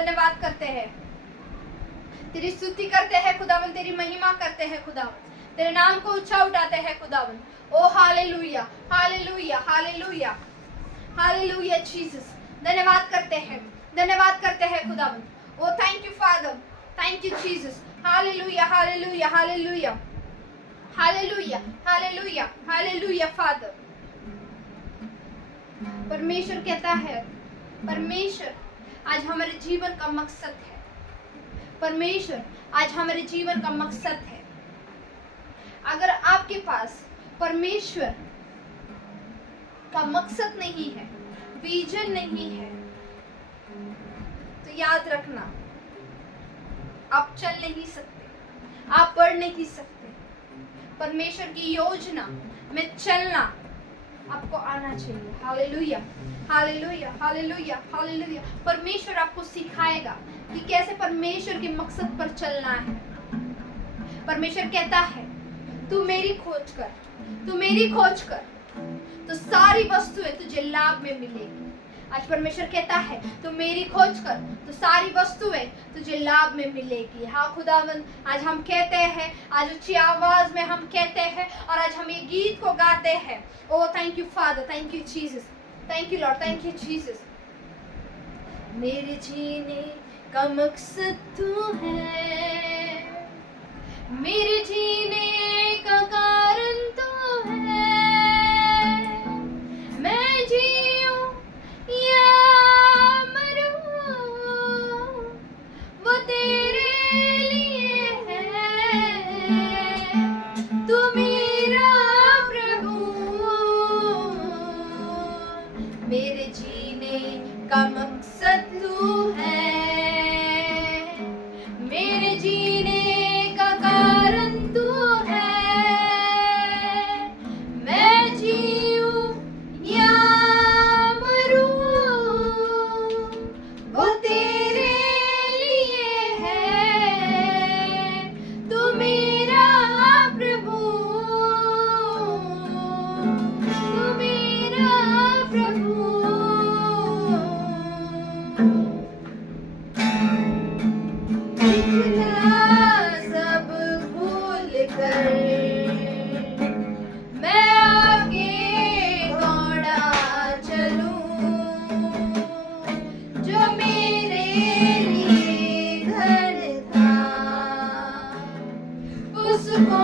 धन्यवाद करते हैं, तेरी स्तुति करते हैं खुदावन, तेरी महिमा करते हैं खुदावन, तेरे नाम को ऊंचा उठाते हैं खुदावन। ओ hallelujah, hallelujah, hallelujah, hallelujah Jesus. धन्यवाद करते हैं खुदावन। ओ thank you Father, thank you Jesus. Hallelujah, hallelujah, hallelujah, hallelujah, hallelujah, hallelujah Father. परमेश्वर कहता है, परमेश्वर आज हमारे जीवन का मकसद है। परमेश्वर आज हमारे जीवन का मकसद है। अगर आपके पास परमेश्वर का मकसद नहीं है, विजन नहीं है, तो याद रखना आप चल नहीं सकते, आप बढ़ नहीं सकते। परमेश्वर की योजना में चलना आपको आना चाहिए। Hallelujah, hallelujah, hallelujah, hallelujah. परमेश्वर आपको सिखाएगा कि कैसे परमेश्वर के मकसद पर चलना है। परमेश्वर कहता है तू मेरी खोज कर, तू मेरी खोज कर, तो सारी वस्तुएं तुझे लाभ में मिलेगी। आज परमेश्वर कहता है तू मेरी खोज कर, तो सारी वस्तुएं तुझे लाभ में मिलेगी। हाँ खुदावन, आज हम कहते हैं, आज ऊंची आवाज में हम कहते हैं, और आज हम ये गीत को गाते हैं। ओ thank you Father, thank you Jesus, thank you Lord, thank you Jesus. मेरे जीने का मकसद तू है, मेरे जीने का कारण तू है। मैं जीऊं या मरूं वो तेरे लिए है। तू मेरा प्रभु, मेरे जीने का मकसद तू है, मेरे जीने का कारण तू है। मैं जीऊं या मरूं वो तेरे लिए है। तू मेरा प्रभु, तू मेरा प्रभु। सब भूल कर मैं आगे दौड़ा चलूं, जो मेरे लिए घर था उसको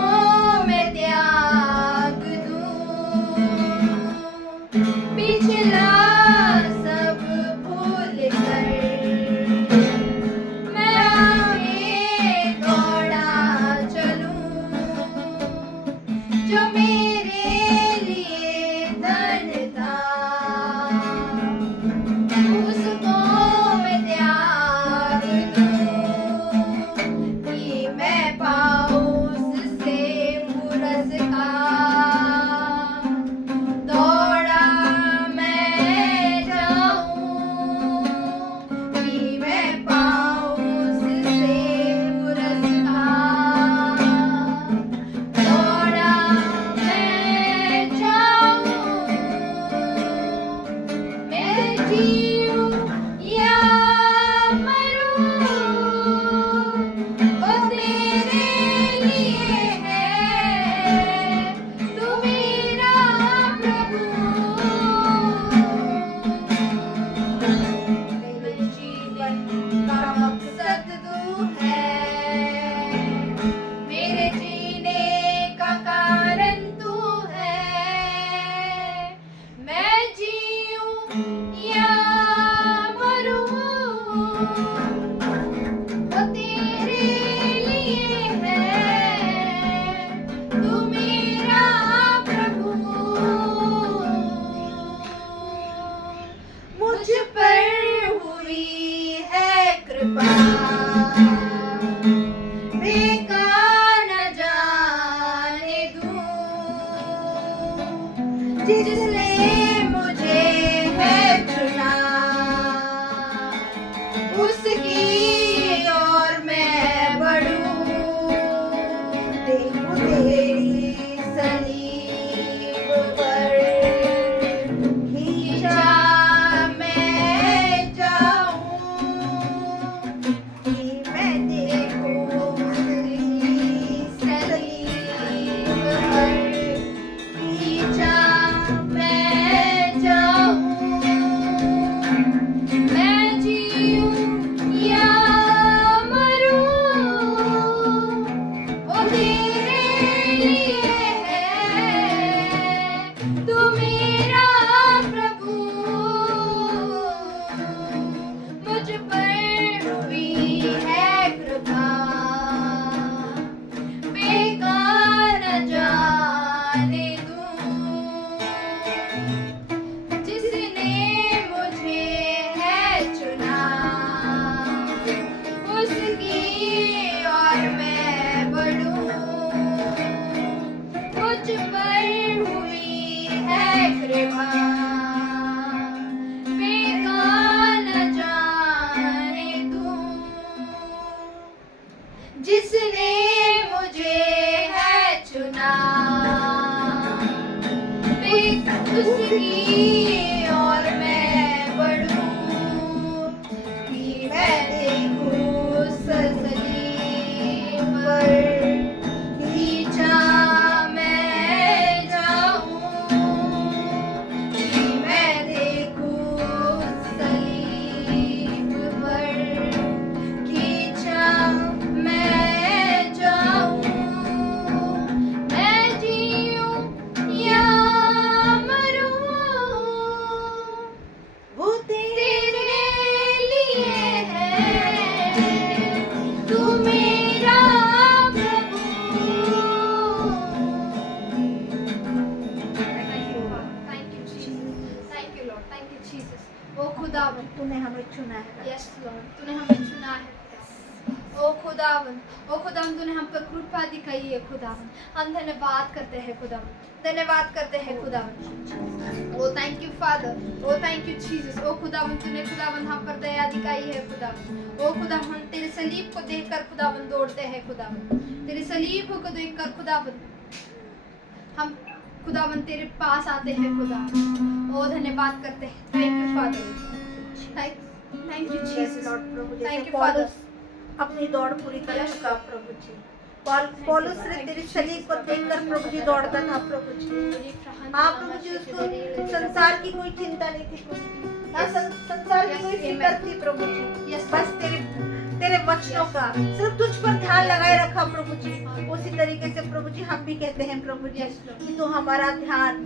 मैं त्याग दूं। पिछला सब भूल कर मैं आगे दौड़ा चलूं, जो मेरे लिए धन था उसको मैं त्याग दूं, कि मैं पाऊं उससे पुरस्कार। दौड़ा मैं जाऊं, कि मैं पाऊं उससे पुरस्कार। दौड़ा मैं जाऊं, मैं जीऊं या मरूं वो तेरे लिए है। तू मेरा प्रभु, मेरे जीवन का मकसद तू है, मेरे जीने का कारण तू है। मैं जीऊं या मरूं वो तेरे लिए है। तू मेरा प्रभु, मुझ पर हुई है कृपा, बेकार न जाने दूं। जिसने मुझे है चुना उसकी ओर मैं बढ़ूं। देखूं तेरी सलीब पर खींचा मैं जाऊं, चुना है। यस लॉर्ड, तूने हमें चुना है। ओ खुदावन तूने हम पर कृपा दिखाई है खुदावन। हम धन्यवाद करते हैं खुदावन, धन्यवाद करते हैं खुदावन। ओ थैंक यू फादर, ओ थैंक यू जीसस। ओ खुदावन तूने खुदावन हम पर दया दिखाई है खुदावन। ओ खुदावन हम तेरे सलीब को देखकर खुदावन दौड़ते हैं खुदावन, तेरे सलीब को देखकर खुदावन हम खुदावन तेरे पास आते हैं खुदावन। ओ धन्यवाद करते हैं। Thank you Father, thank you Jesus Lord Prabhu, thank जैसे यू फादर। पौलुस अपनी दौड़ पूरी कर चुका प्रभु जी। पौलुस ने तेरी सलीब को देखकर प्रभु जी दौड़ता था प्रभु जी। हाँ प्रभु जी, उसको संसार की कोई चिंता नहीं थी प्रभु जी, ना संसार की कोई फिक्र थी प्रभु जी। बस तेरे वचनों का सिर्फ तुझ पर ध्यान लगाए रखा प्रभु जी। उसी तरीके से प्रभु जी हम भी कहते हैं प्रभु जी कि तू हमारा ध्यान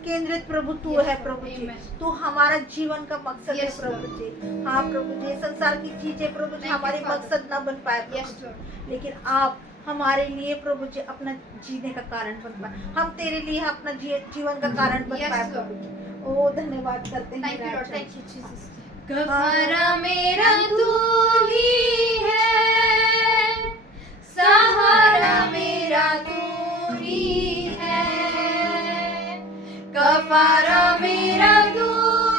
केंद्रित प्रभु तू है प्रभु जी, तू हमारा जीवन का मकसद है प्रभु जी। हाँ प्रभु जी, संसार की चीजें प्रभु जी हमारे मकसद ना बन पाए प्रभु जी, लेकिन आप हमारे लिए प्रभु जी अपना जीने का कारण बन पाए, हम तेरे लिए अपना जीवन का कारण बन पाए प्रभु जी। ओ धन्यवाद करते हैं। Thank you Lord, thank you Jesus. गवारा मेरा तू ही है, सहारा मेरा तू ही है, गवारा मेरा तू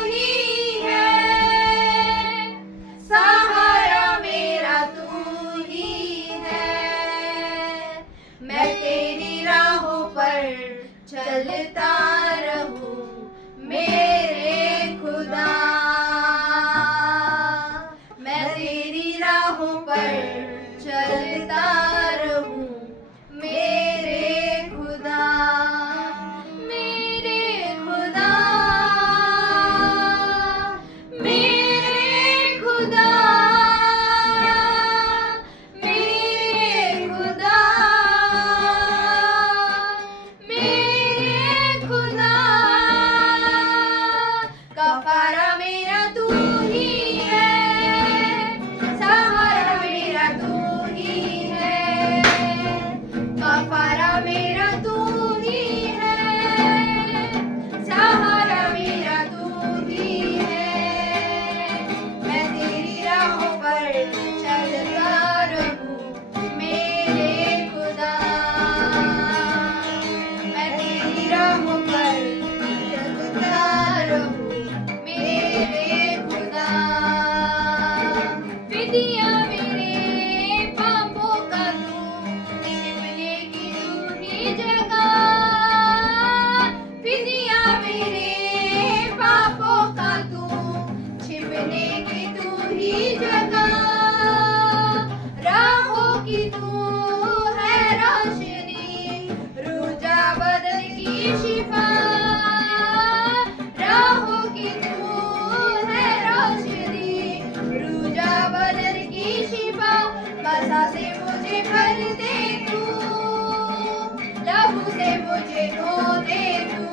ही है, सहारा मेरा तू ही है। मैं तेरी राहों पर चलता रहूं मेरे खुदा, मैं तेरी राहों पर चलता रहूं मेरे खुदा, मेरे खुदा, मेरे खुदा, मेरे खुदा, मेरे खुदा। कफारा मेरा तू ही है, सहारा मेरा तू ही है, कफारा मेरा तू ही है, सहारा मेरा तू ही है। मैं तेरी राहों पर चलता रहूं मेरे खुदा, मैं तेरी राहों पर चलता रहूं मेरे खुदा। फिदिया मेरे पापों का तू, छिपने की तू ही जगह, फिदिया मेरे पापों का तू, छिपने की तू ही जगह, राहों की तू है रोशनी, रूजा बदन की शिफा, राहों की तू है रोशनी, रूजा बदन की शिफा। बसा से मुझे भर दे तू, लहू से मुझे धो दे तू,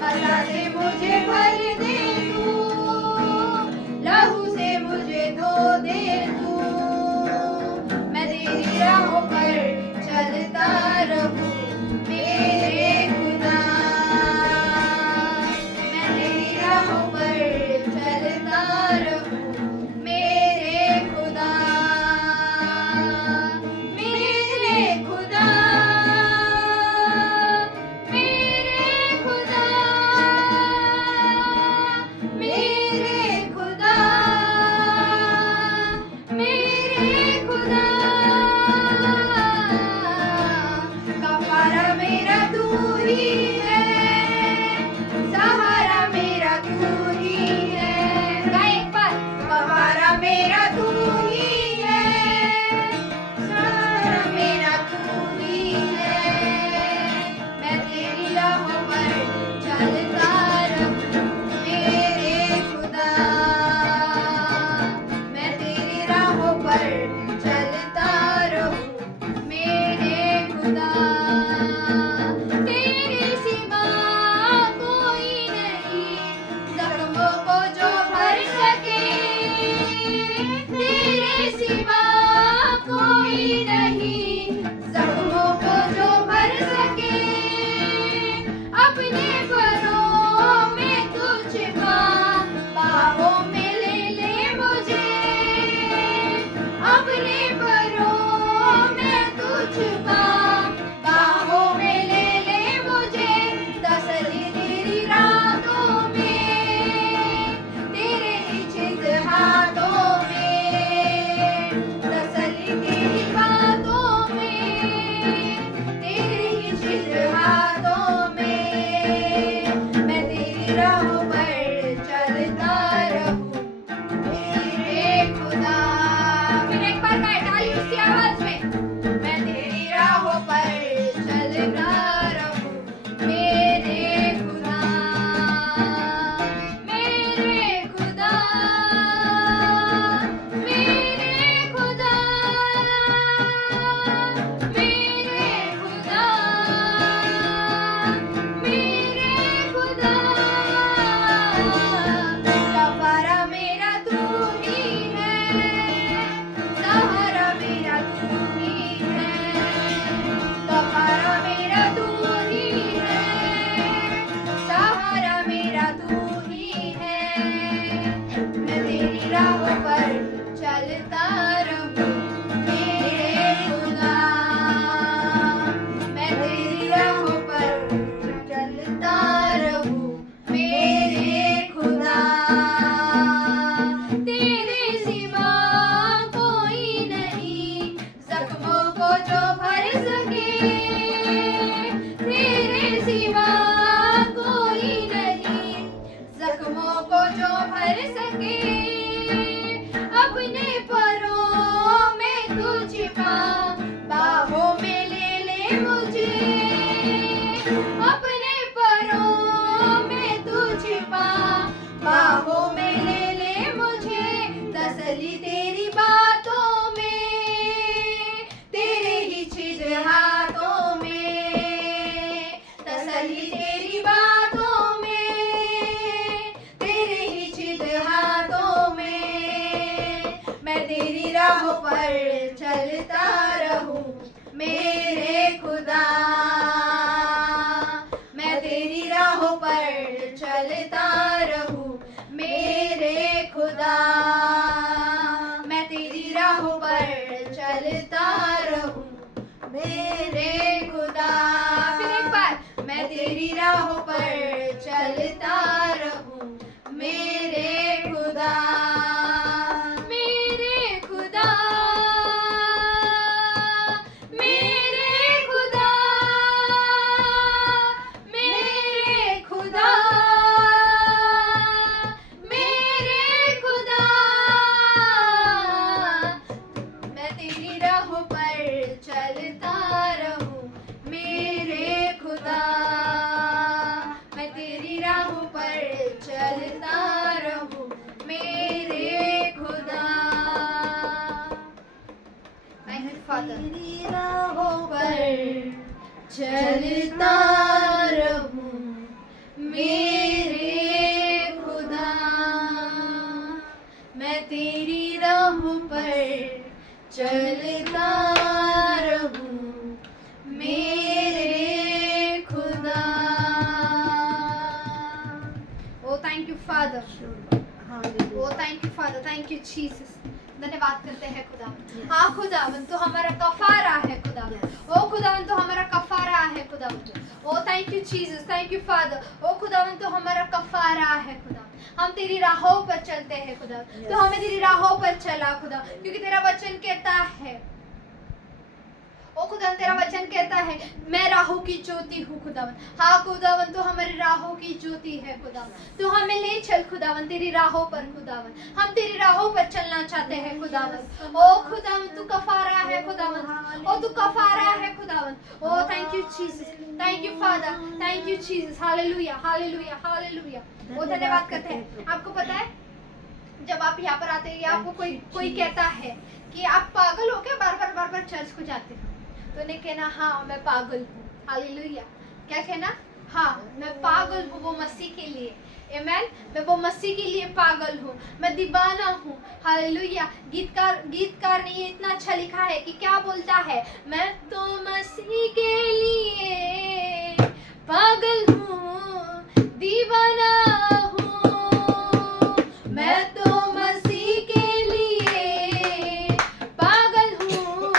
बसा से मुझे भर दे तू, लहू से मुझे धो दे तू। मैं तेरी राहों पर चलता रहूं मेरे खुदा, मैं तेरी राहों पर चलता रहूं मेरे खुदा, मेरे खुदा, मेरे खुदा, मेरे खुदा, मेरे खुदा। कफारा मेरा तू ही है, सहारा मेरा तू ही है। गाएं एक बार। कफारा मेरा तू ही है, सहारा मेरा तू ही है। मैं तेरी राहों पर चलता रहूं मेरे खुदा, मैं तेरी राहों पर चलता रहूं मेरे खुदा। तेरे सिवा कोई नहीं जख्मों को जो भर सके, तेरे सिवा कोई नहीं जख्मों को जो भर सके। अपने परों में तू छिपा, बाहों में तसल्ली तेरी बातों में, तेरे ही चिद हाथों में, तसल्ली तेरी बातों में, तेरे ही चिद हाथों में, मैं तेरी राहों पर चलता रहूं मेरे खुदा, मैं तेरी राहों पर चलता रहूं मेरे खुदा, मैं तेरी राहों पर चलता रहूं मेरे खुदा। फिर एक बार, मैं तेरी राहों पर चलता रहूं मेरे खुदा, मेरे खुदा, मेरे खुदा, मेरे खुदा, मेरे खुदा, मैं तेरी राहों पर चलता रहूं मेरे खुदा, मैं तेरी राहों पर चलता रहूं मेरे खुदा। Thank you, Father. तेरी राहों पर चलता रहूं मेरे खुदा, मैं तेरी राहों पर चलता रहूं मेरे खुदा। Oh, thank you, Father. Oh, thank you, Father. Thank you, Jesus. धन्यवाद करते हैं खुदावन। हाँ खुदावन, तो हमारा कफारा है खुदावन। ओ खुदावन, तो हमारा कफारा है खुदावन। ओ thank you Jesus, thank you Father. ओ खुदावन, तो हमारा कफारा है खुदावन। हम तेरी राहों पर चलते हैं खुदावन, तो हमें तेरी राहों पर चला खुदा, क्योंकि तेरा वचन कहता है, ओ खुदावन, तेरा वचन कहता है मैं राहों की ज्योति हूँ खुदावन। हाँ खुदावन, तो हमारी राहों की ज्योति है खुदावन, तो हमें ले चल खुदावन तेरी राहों पर खुदावन, हम तेरी राहों पर चलना चाहते हैं खुदावन। ओ खुदावन, तू कफारा है खुदावन, ओ तू कफारा है खुदावन। ओ thank you Jesus, thank you Father, thank you Jesus. Hallelujah, hallelujah, hallelujah. वो धन्यवाद करते हैं। आपको पता है, जब आप यहाँ पर आते हैं या आपको कोई कहता है कि आप पागल हो क्या, बार बार चर्च को जाते हो, तो उन्हें कहना हाँ मैं पागल हूँ। हालेलुया। क्या कहना? हाँ मैं पागल हूँ वो मसीह के लिए। आमेन। मैं वो मसीह के लिए पागल हूँ, मैं दीवाना हूँ। हालेलुया। गीतकार ने ये इतना अच्छा लिखा है कि क्या बोलता है, मैं तो मसीह के लिए पागल हूँ, दीवाना हूँ, मैं तो मसीह के लिए पागल हूँ,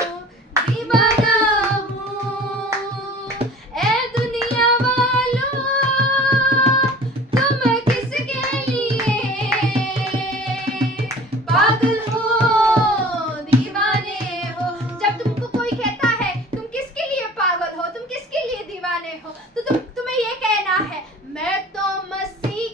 दीवाना हूँ। ए दुनिया वालों, तुम किसके लिए पागल हो, दीवाने हो? जब तुमको कोई कहता है तुम किसके लिए पागल हो, तुम किसके लिए दीवाने हो, तो तुम्हें ये कहना है मैं तो मसीह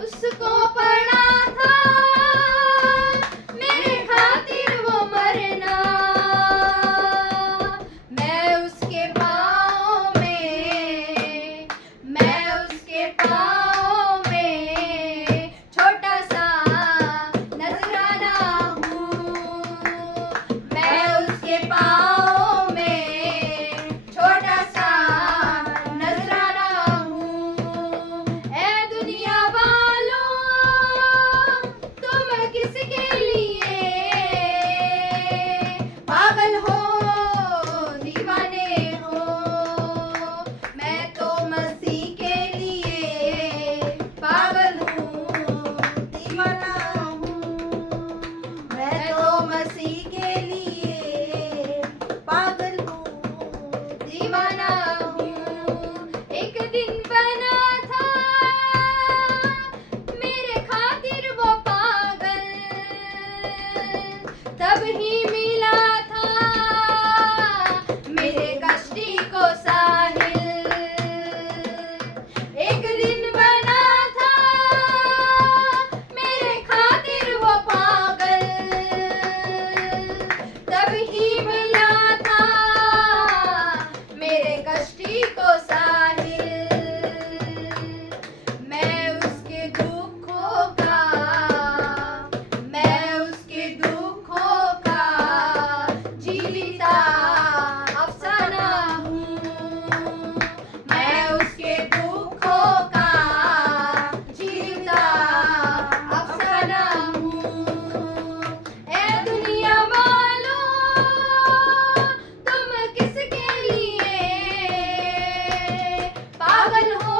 उसको पड़ा था मेरे खातिर वो मरना। मैं उसके पाँव में छोटा सा नजराना हूँ। मैं उसके पाँव में छोटा सा नजराना हूँ। ऐ दुनिया वालों, तुम किसके लिए पागल हो, दीवाने हो? मैं तो मसीह के लिए पागल हूँ, दीवाना हूँ। मैं तो मसीह के लिए पागल हूँ, दीवाना हूँ। एक दिन बना था मेरे खातिर वो पागल, तब ही मिला था मेरे कष्टी को साहिल। एक दिन बना था मेरे खातिर वो पागल, तब ही मिला था मेरे कष्टी को साहिल। मैं उसके दुखों का जीविता अफसाना हूँ। मैं उसके दुखों का जीविता अफसाना हूँ। ऐ दुनिया वालों, तुम किसके लिए पागल हो,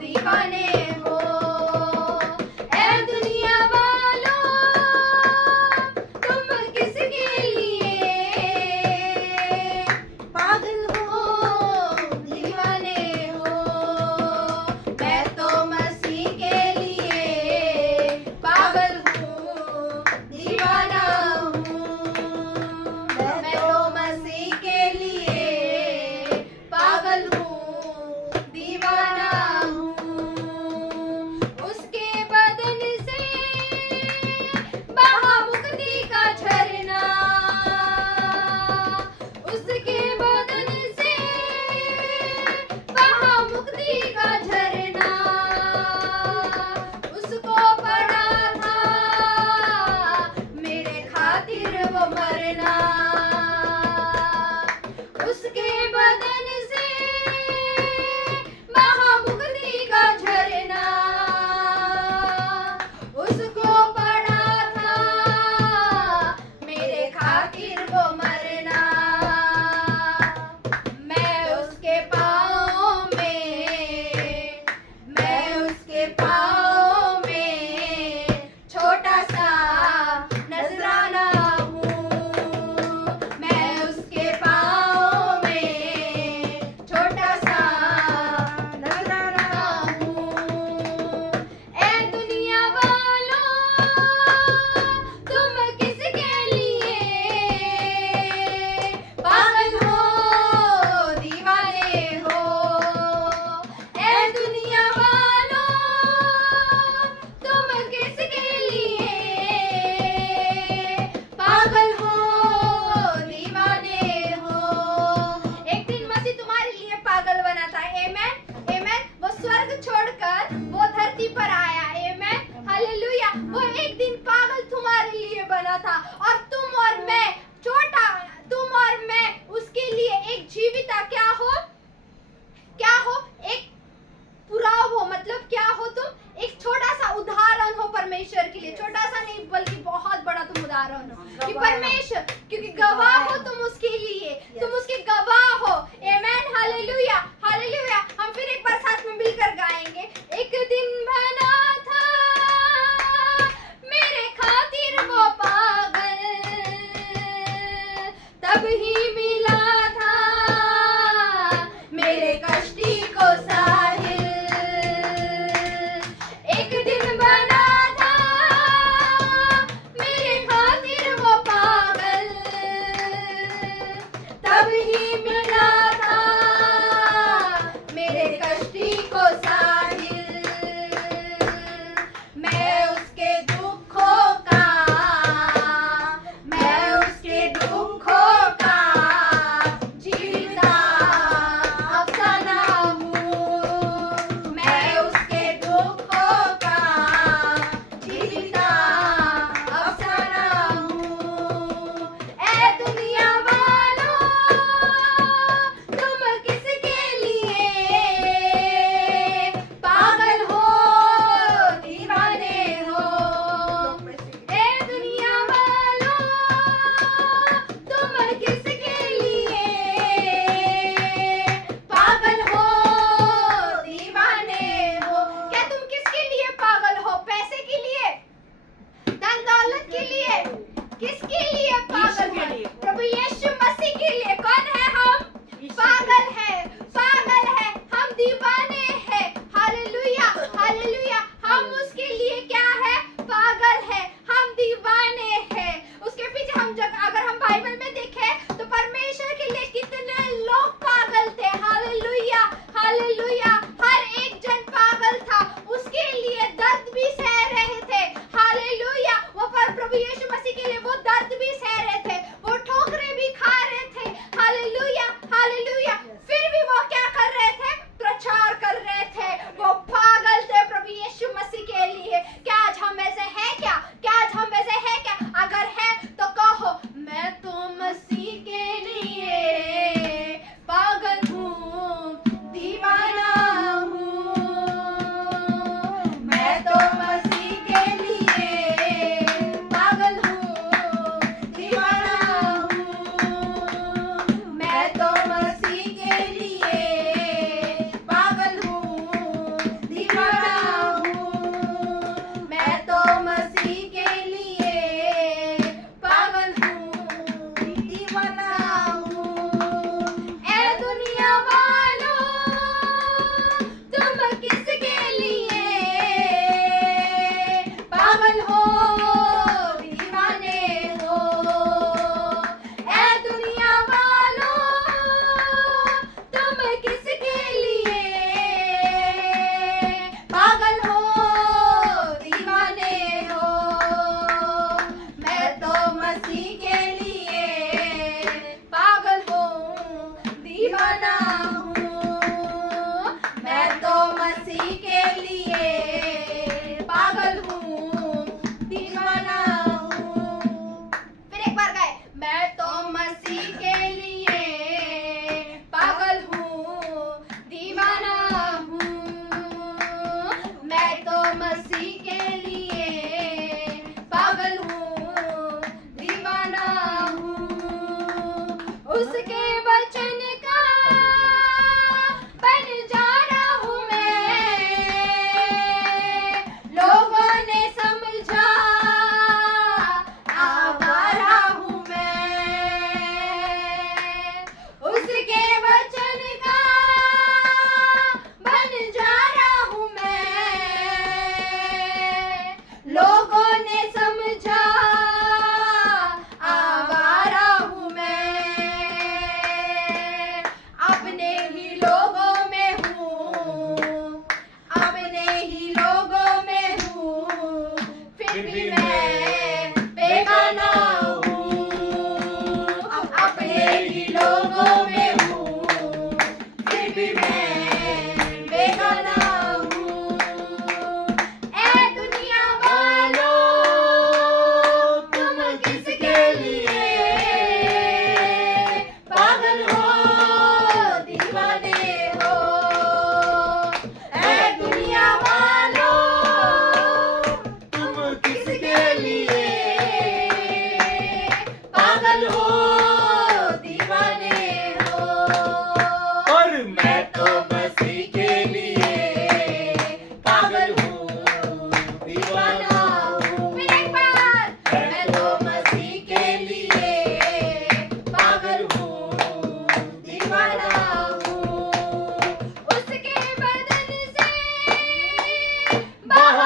दीवाने हो? ऐ दुनिया वालों, तुम किसके लिए पागल हो, दीवाने हो? मैं तो मसीह के लिए पागल हूँ, दीवाना हूँ। मैं तो मसीह के लिए पागल हूँ, दीवाना हूँ। उसके बदन से बहा मुक्ति का झरना, उसके बदन से बहा मुक्ति का झरना। उसको पड़ा था मेरे खातिर वो मरना। उसके बदन से बहा मुक्ति का झरना। उसको पड़ा था मेरे खातिर वो मरना। मैं उसके पाँव में छोटा सा नजराना हूँ। मैं उसके पाँव में छोटा सा नजराना हूँ। ऐ दुनिया वालों, तुम किसके लिए पागल हो, दीवाने हो? ऐ दुनिया वालों,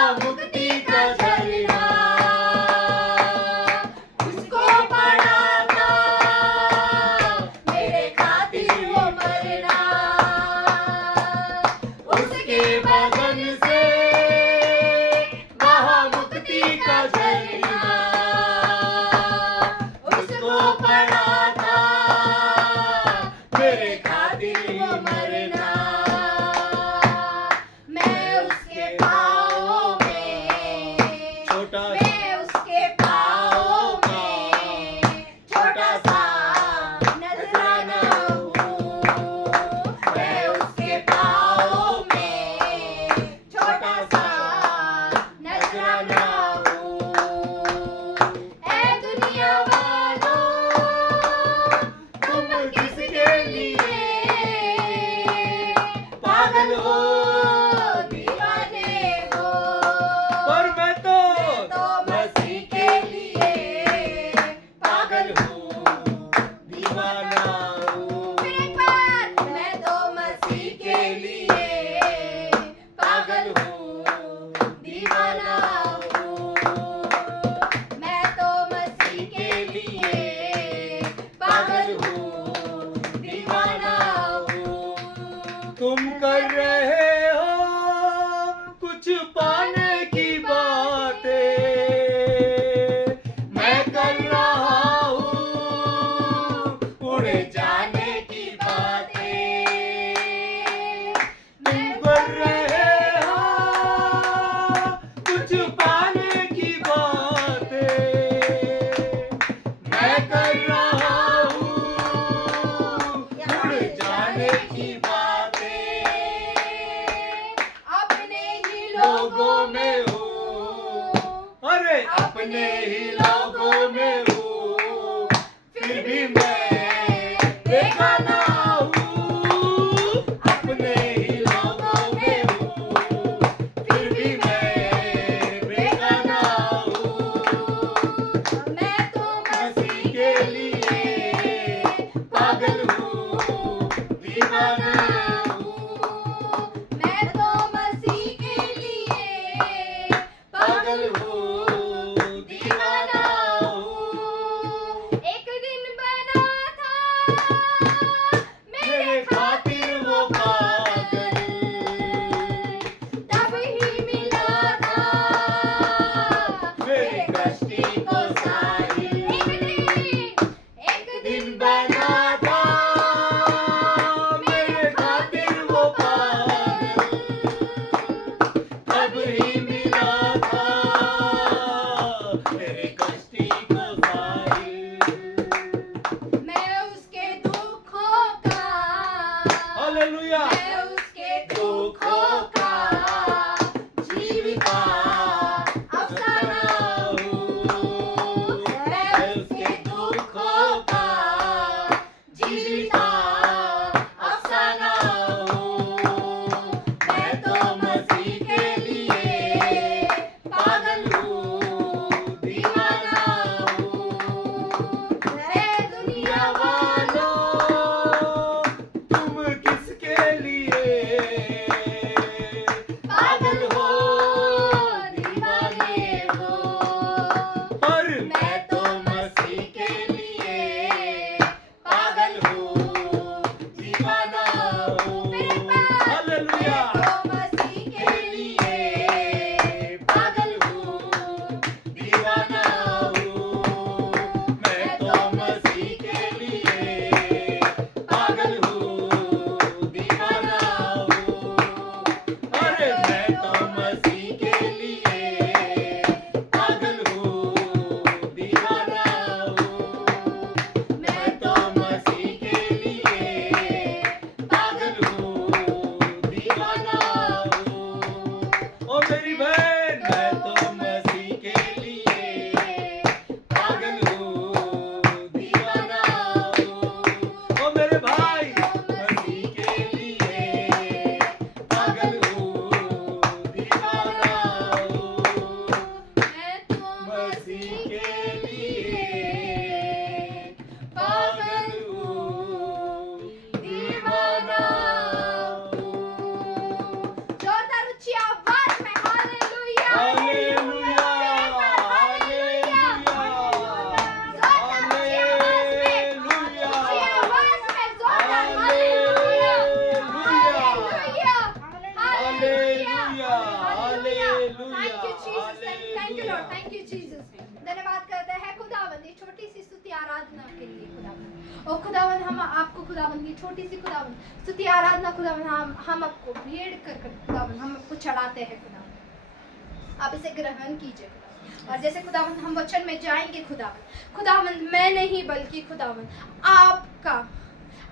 महामुक्ति का झरना, उसको पड़ा था मेरे खातिर वो मरना, उसके बदन से महामुक्ति का झरना, उसको पड़ा था मेरे खातिर वो मरना। मैं उसके पाँव में, छोटा मैं उसके पाँव में छोटा सा नजराना हूँ, मैं उसके पाँव में छोटा सा नजराना हूँ। ऐ दुनिया वालों, तुम किसके लिए पागल हो, दीवाने हो, और मैं तो तो मसीह के लिए पागल हूँ, दीवाना हूँ। फिर एक बार, मैं तो मसीह के लिए पागल हूँ, दीवाना हूँ, मैं तो मसीह के लिए पागल हूँ, दीवाना हूँ। तुम कर रहे हो कुछ पाने की बातें, मैं कर रहा हूँ उड़े जाने की बातें। तुम कर रहे हो कुछ पाने की बातें, मैं कर रहा हूँ उड़ जाने की बातें। अपने ही लोगों में हूँ, अरे अपने ही लोगों में हूँ, फिर भी मैं बेगाना हूँ। अपने ही लोगों में हूँ, फिर भी मैं बेगाना हूँ। मैं तो मसीह के लिए पागल हूँ, दीवाना हूँ। मैं तो मसीह के लिए पागल हूँ, दीवाना हूँ। एक दिन बना लॉर्ड, थैंक यू जीसस। धन्यवाद करते हैं खुदावंद ये छोटी सी स्तुति आराधना के लिए खुदावंद। ओ खुदावंद हम आपको खुदावंद ये छोटी सी खुदावंद स्तुति आराधना खुदावंद हम आपको भेड़ कर खुदावंद हम आपको चढ़ाते हैं खुदावंद। आप इसे ग्रहण कीजिए खुदावंद। और जैसे खुदावंद हम वचन में जाएंगे खुदावंद मैं नहीं बल्कि खुदावंद आपका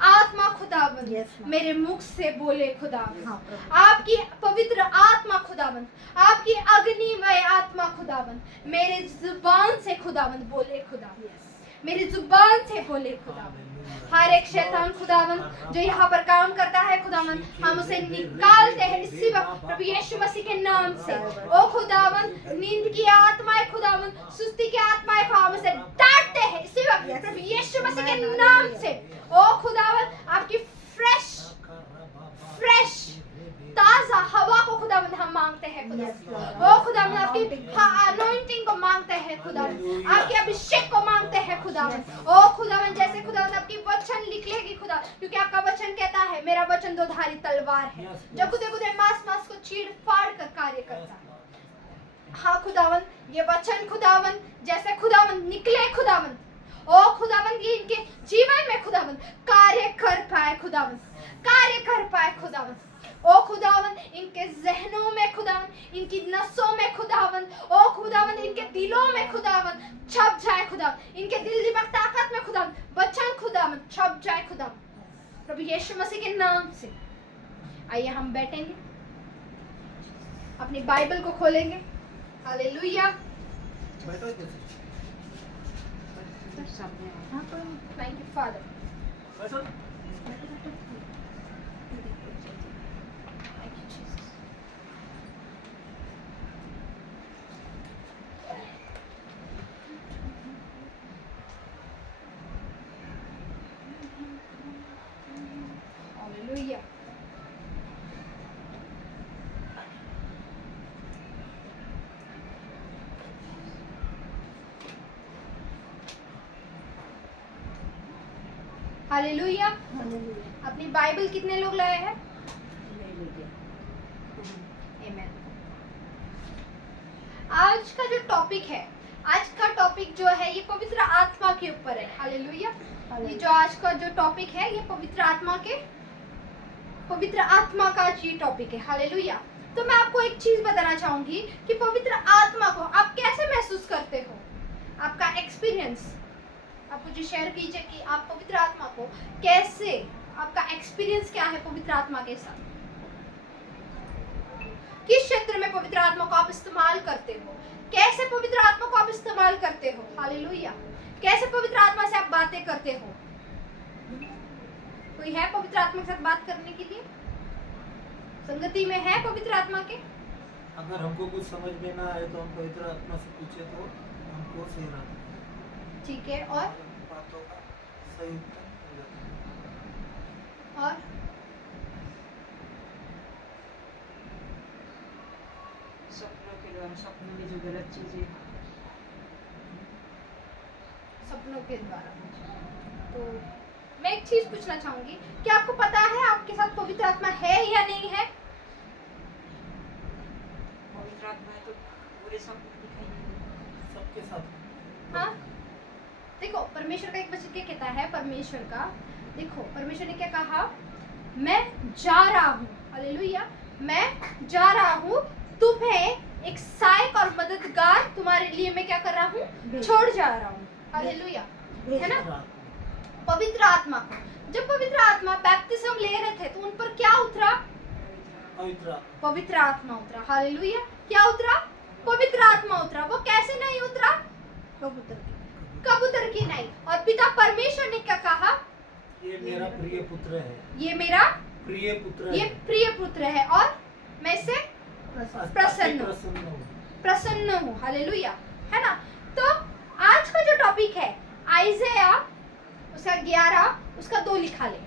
आत्मा खुदावंद Yes, ma'am. मेरे मुख से बोले खुदावंद। हाँ, प्रभु। आपकी पवित्र आत्मा खुदावंद, आपकी अग्निमय आत्मा खुदावंद मेरे जुबान से खुदावंद बोले खुदावंद, मेरी जुबान से बोले खुदावंद। हर एक शैतान खुदावंद जो यहाँ पर काम करता है खुदावंद हम उसे निकालते हैं इसी वक्त प्रभु यीशु मसीह के नाम से। ओ खुदावंद नींद की आत्माएं खुदावंद सुस्ती की आत्माएं को हम उसे डांटते हैं इसी वक्त प्रभु यीशु मसीह के नाम से। ओ खुदावंद आपकी फ्रेश ताजा हवा को खुदावंद हम मांगते हैं खुदावंद। ओ खुदावंद आपकी अनॉइंटिंग को मांगते हैं खुदावंद, आपके अभिषेक को मांगते हैं खुदावंद। ओ खुदावंद जैसे खुदावंद आपकी वचन निकलेगी खुदा, क्योंकि आपका वचन कहता है मेरा वचन दो धारी तलवार है जो खुदे खुदे मांस को चीर फाड़ कर कार्य करता है। हाँ खुदावंद ये वचन खुदावंद जैसे खुदावंद निकले खुदावंद, ओ खुदावंद ये इनके जीवन में खुदावंद कार्य कर पाए खुदावंद, कार्य कर पाए खुदावंद। ओ खुदावंद इनके जहनों में खुदावंद, इनकी नसों में खुदावंद, ओ खुदावंद इनके दिलों में खुदावंद छप जाए खुदावंद, इनके दिल दिमाग ताकत में खुदावंद वचन खुदावंद छप जाए खुदावंद प्रभु यीशु मसीह के नाम से। आइए हम बैठेंगे, अपनी बाइबल को खोलेंगे। Hallelujah. Thank you father. Hallelujah. Hallelujah. अपनी बाइबल कितने लोग लाए हैं? आमीन। आज का जो टॉपिक है, आज का टॉपिक जो है ये पवित्र आत्मा के ऊपर है। हालेलुया। ये जो आज का जो टॉपिक है ये पवित्र आत्मा का आज ये टॉपिक है। हालेलुया। तो मैं आपको एक चीज बताना चाहूंगी कि पवित्र आत्मा को आप कैसे महसूस करते हो, आपका एक्सपीरियंस आप मुझे शेयर कीजिए कि आप पवित्र आत्मा को कैसे, आपका एक्सपीरियंस क्या है पवित्र आत्मा के साथ, किस क्षेत्र में पवित्र आत्मा को आप इस्तेमाल करते हो, कैसे पवित्र आत्मा को आप इस्तेमाल करते हो। हालेलुया। कैसे पवित्र आत्मा से आप बातें करते हो। कोई है पवित्र आत्मा के साथ बात करने के लिए, संगति में है पवित्र आत्मा के? अगर हमको कुछ समझ में ना आए तो हम पवित्र आत्मा से पूछे तो हमको सही रहता है। ठीक है। और बातों का सही उत्तर मिल जाता है। और सपनों के द्वारा, सपनों में जो गलत चीजें, सपनों के द्वारा। तो मैं एक चीज पूछना चाहूंगी, क्या आपको पता है आपके साथ पवित्र आत्मा है या नहीं है? पवित्र आत्मा है तो पूरे सपने दिखाई नहीं सबके साथ। हाँ देखो परमेश्वर का एक वचन क्या कहता है, परमेश्वर का देखो परमेश्वर ने क्या कहा, मैं जा रहा हूँ। हालेलुया। मैं जा रहा हूँ, तुम्हें एक सहायक और मददगार तुम्हारे लिए मैं क्या कर रहा हूँ, छोड़ जा रहा हूँ। हालेलुया। है ना। पवित्र आत्मा को, जब पवित्र आत्मा बैप्टिज्म ले रहे थे तो उन पर क्या उतरा? पवित्र आत्मा उतरा। हालेलुया। क्या उतरा? पवित्र आत्मा उतरा। वो कैसे नहीं उतरा? कबूतर की नहीं। और पिता परमेश्वर ने क्या कहा, ये मेरा प्रिय पुत्र है, ये मेरा प्रिय पुत्र ये है, प्रिय पुत्र है और मैं इससे प्रसन्न हूँ। हालेलुया। है ना। तो आज का जो टॉपिक है आइज़ाया उसका 11 उसका 2 लिखा ले।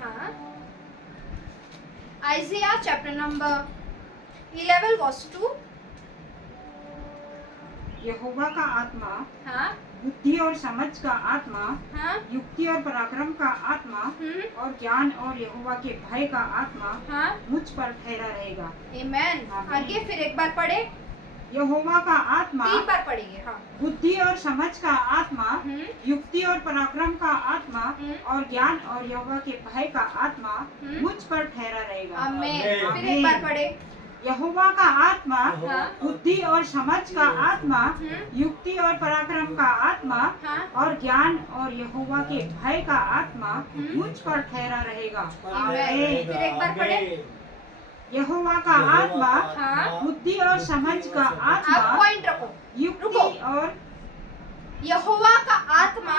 हाँ आइज़ाया चैप्टर नंबर 11 वर्स 2। यहोवा का आत्मा, हाँ बुद्धि और समझ का आत्मा, हाँ युक्ति और पराक्रम का आत्मा और ज्ञान और यहोवा के भय का आत्मा हाँ मुझ पर ठहरा रहेगा। आमीन। आमीन। आगे फिर एक बार पढ़े। यहोवा का आत्मा 3 बार पढ़िए। हाँ। बुद्धि और समझ का आत्मा, हम्म, युक्ति और पराक्रम का आत्मा और ज्ञान और यहोवा के भय का आत्मा हम्म। मुझ पर ठहरा रहेगा। आमीन। आमीन। फिर एक बार पढ़े। यहोवा का आत्मा हाँ। बुद्धि और समझ का आत्मा, हम्म, युक्ति और पराक्रम का आत्मा हाँ। और ज्ञान और यहोवा के भय का आत्मा हम्म। मुझ पर ठहरा रहेगा। आमीन। फिर एक बार पढ़े। यहोवा का आत्मा हाँ। बुद्धि और समझ का आप आत्मा, पॉइंट रखो। युक्ति रुको। और यहोवा का आत्मा,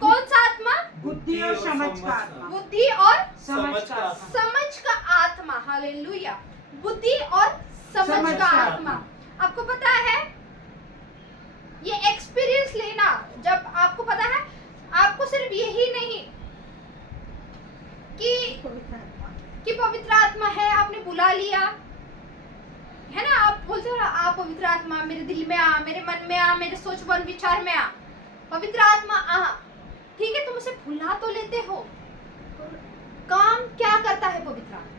कौन सा आत्मा? बुद्धि और समझ का आत्मा, बुद्धि और समझ का आत्मा। समझ का आत्मा। हालेलुया। बुद्धि और समझ का आत्मा। आपको पता है, ये एक्सपीरियंस लेना, जब आपको पता है, आपको सिर्फ यही नहीं कि पवित्र आत्मा है, आपने बुला लिया है ना, आप बोलते हो ना, आप पवित्र आत्मा मेरे दिल में आ, मेरे मन में आ, मेरे सोच मन विचार में आ, पवित्र आत्मा आ। ठीक है, तुम उसे भुला तो लेते हो, काम क्या करता है पवित्र आत्मा?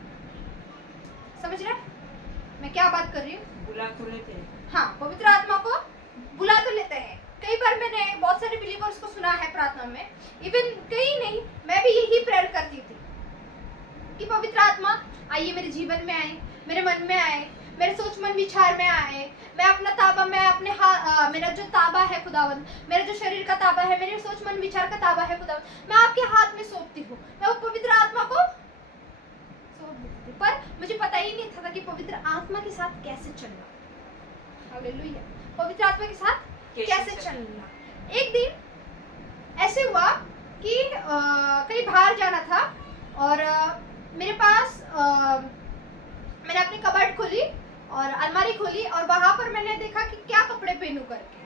समझ रहे? मैं क्या बात कर रही हूँ? बुला तो लेते हैं। हाँ, पवित्र आत्मा को बुला तो लेते हैं। कई बार मैंने बहुत सारे बिलीवर्स को सुना है प्रार्थना में, इवन कई नहीं, मैं भी यही प्रेयर करती थी कि पवित्र आत्मा आइए, मेरे जीवन में आए, मेरे मन में आए, मेरे सोच मन विचार में आए। मैं अपना ताबा, मैं अपने मेरा जो ताबा है खुदावंद, मेरा जो शरीर का ताबा है, मेरे सोच मन विचार का ताबा है खुदावंद, मैं आपके हाथ में सौंपती हूँ। मैं वो पवित्र आत्मा को सौंप देती थी, पर मुझे पता ही नहीं था कि पवित्र आत्मा के साथ कैसे चलना। हालेलुया। पवित्र आत्मा के साथ कैसे चलना। एक दिन ऐसे हुआ कि कहीं बाहर जाना था और मेरे पास मैंने अपनी कबर्ड खोली और अलमारी खोली और वहां पर मैंने देखा कि क्या कपड़े पहनूं करके,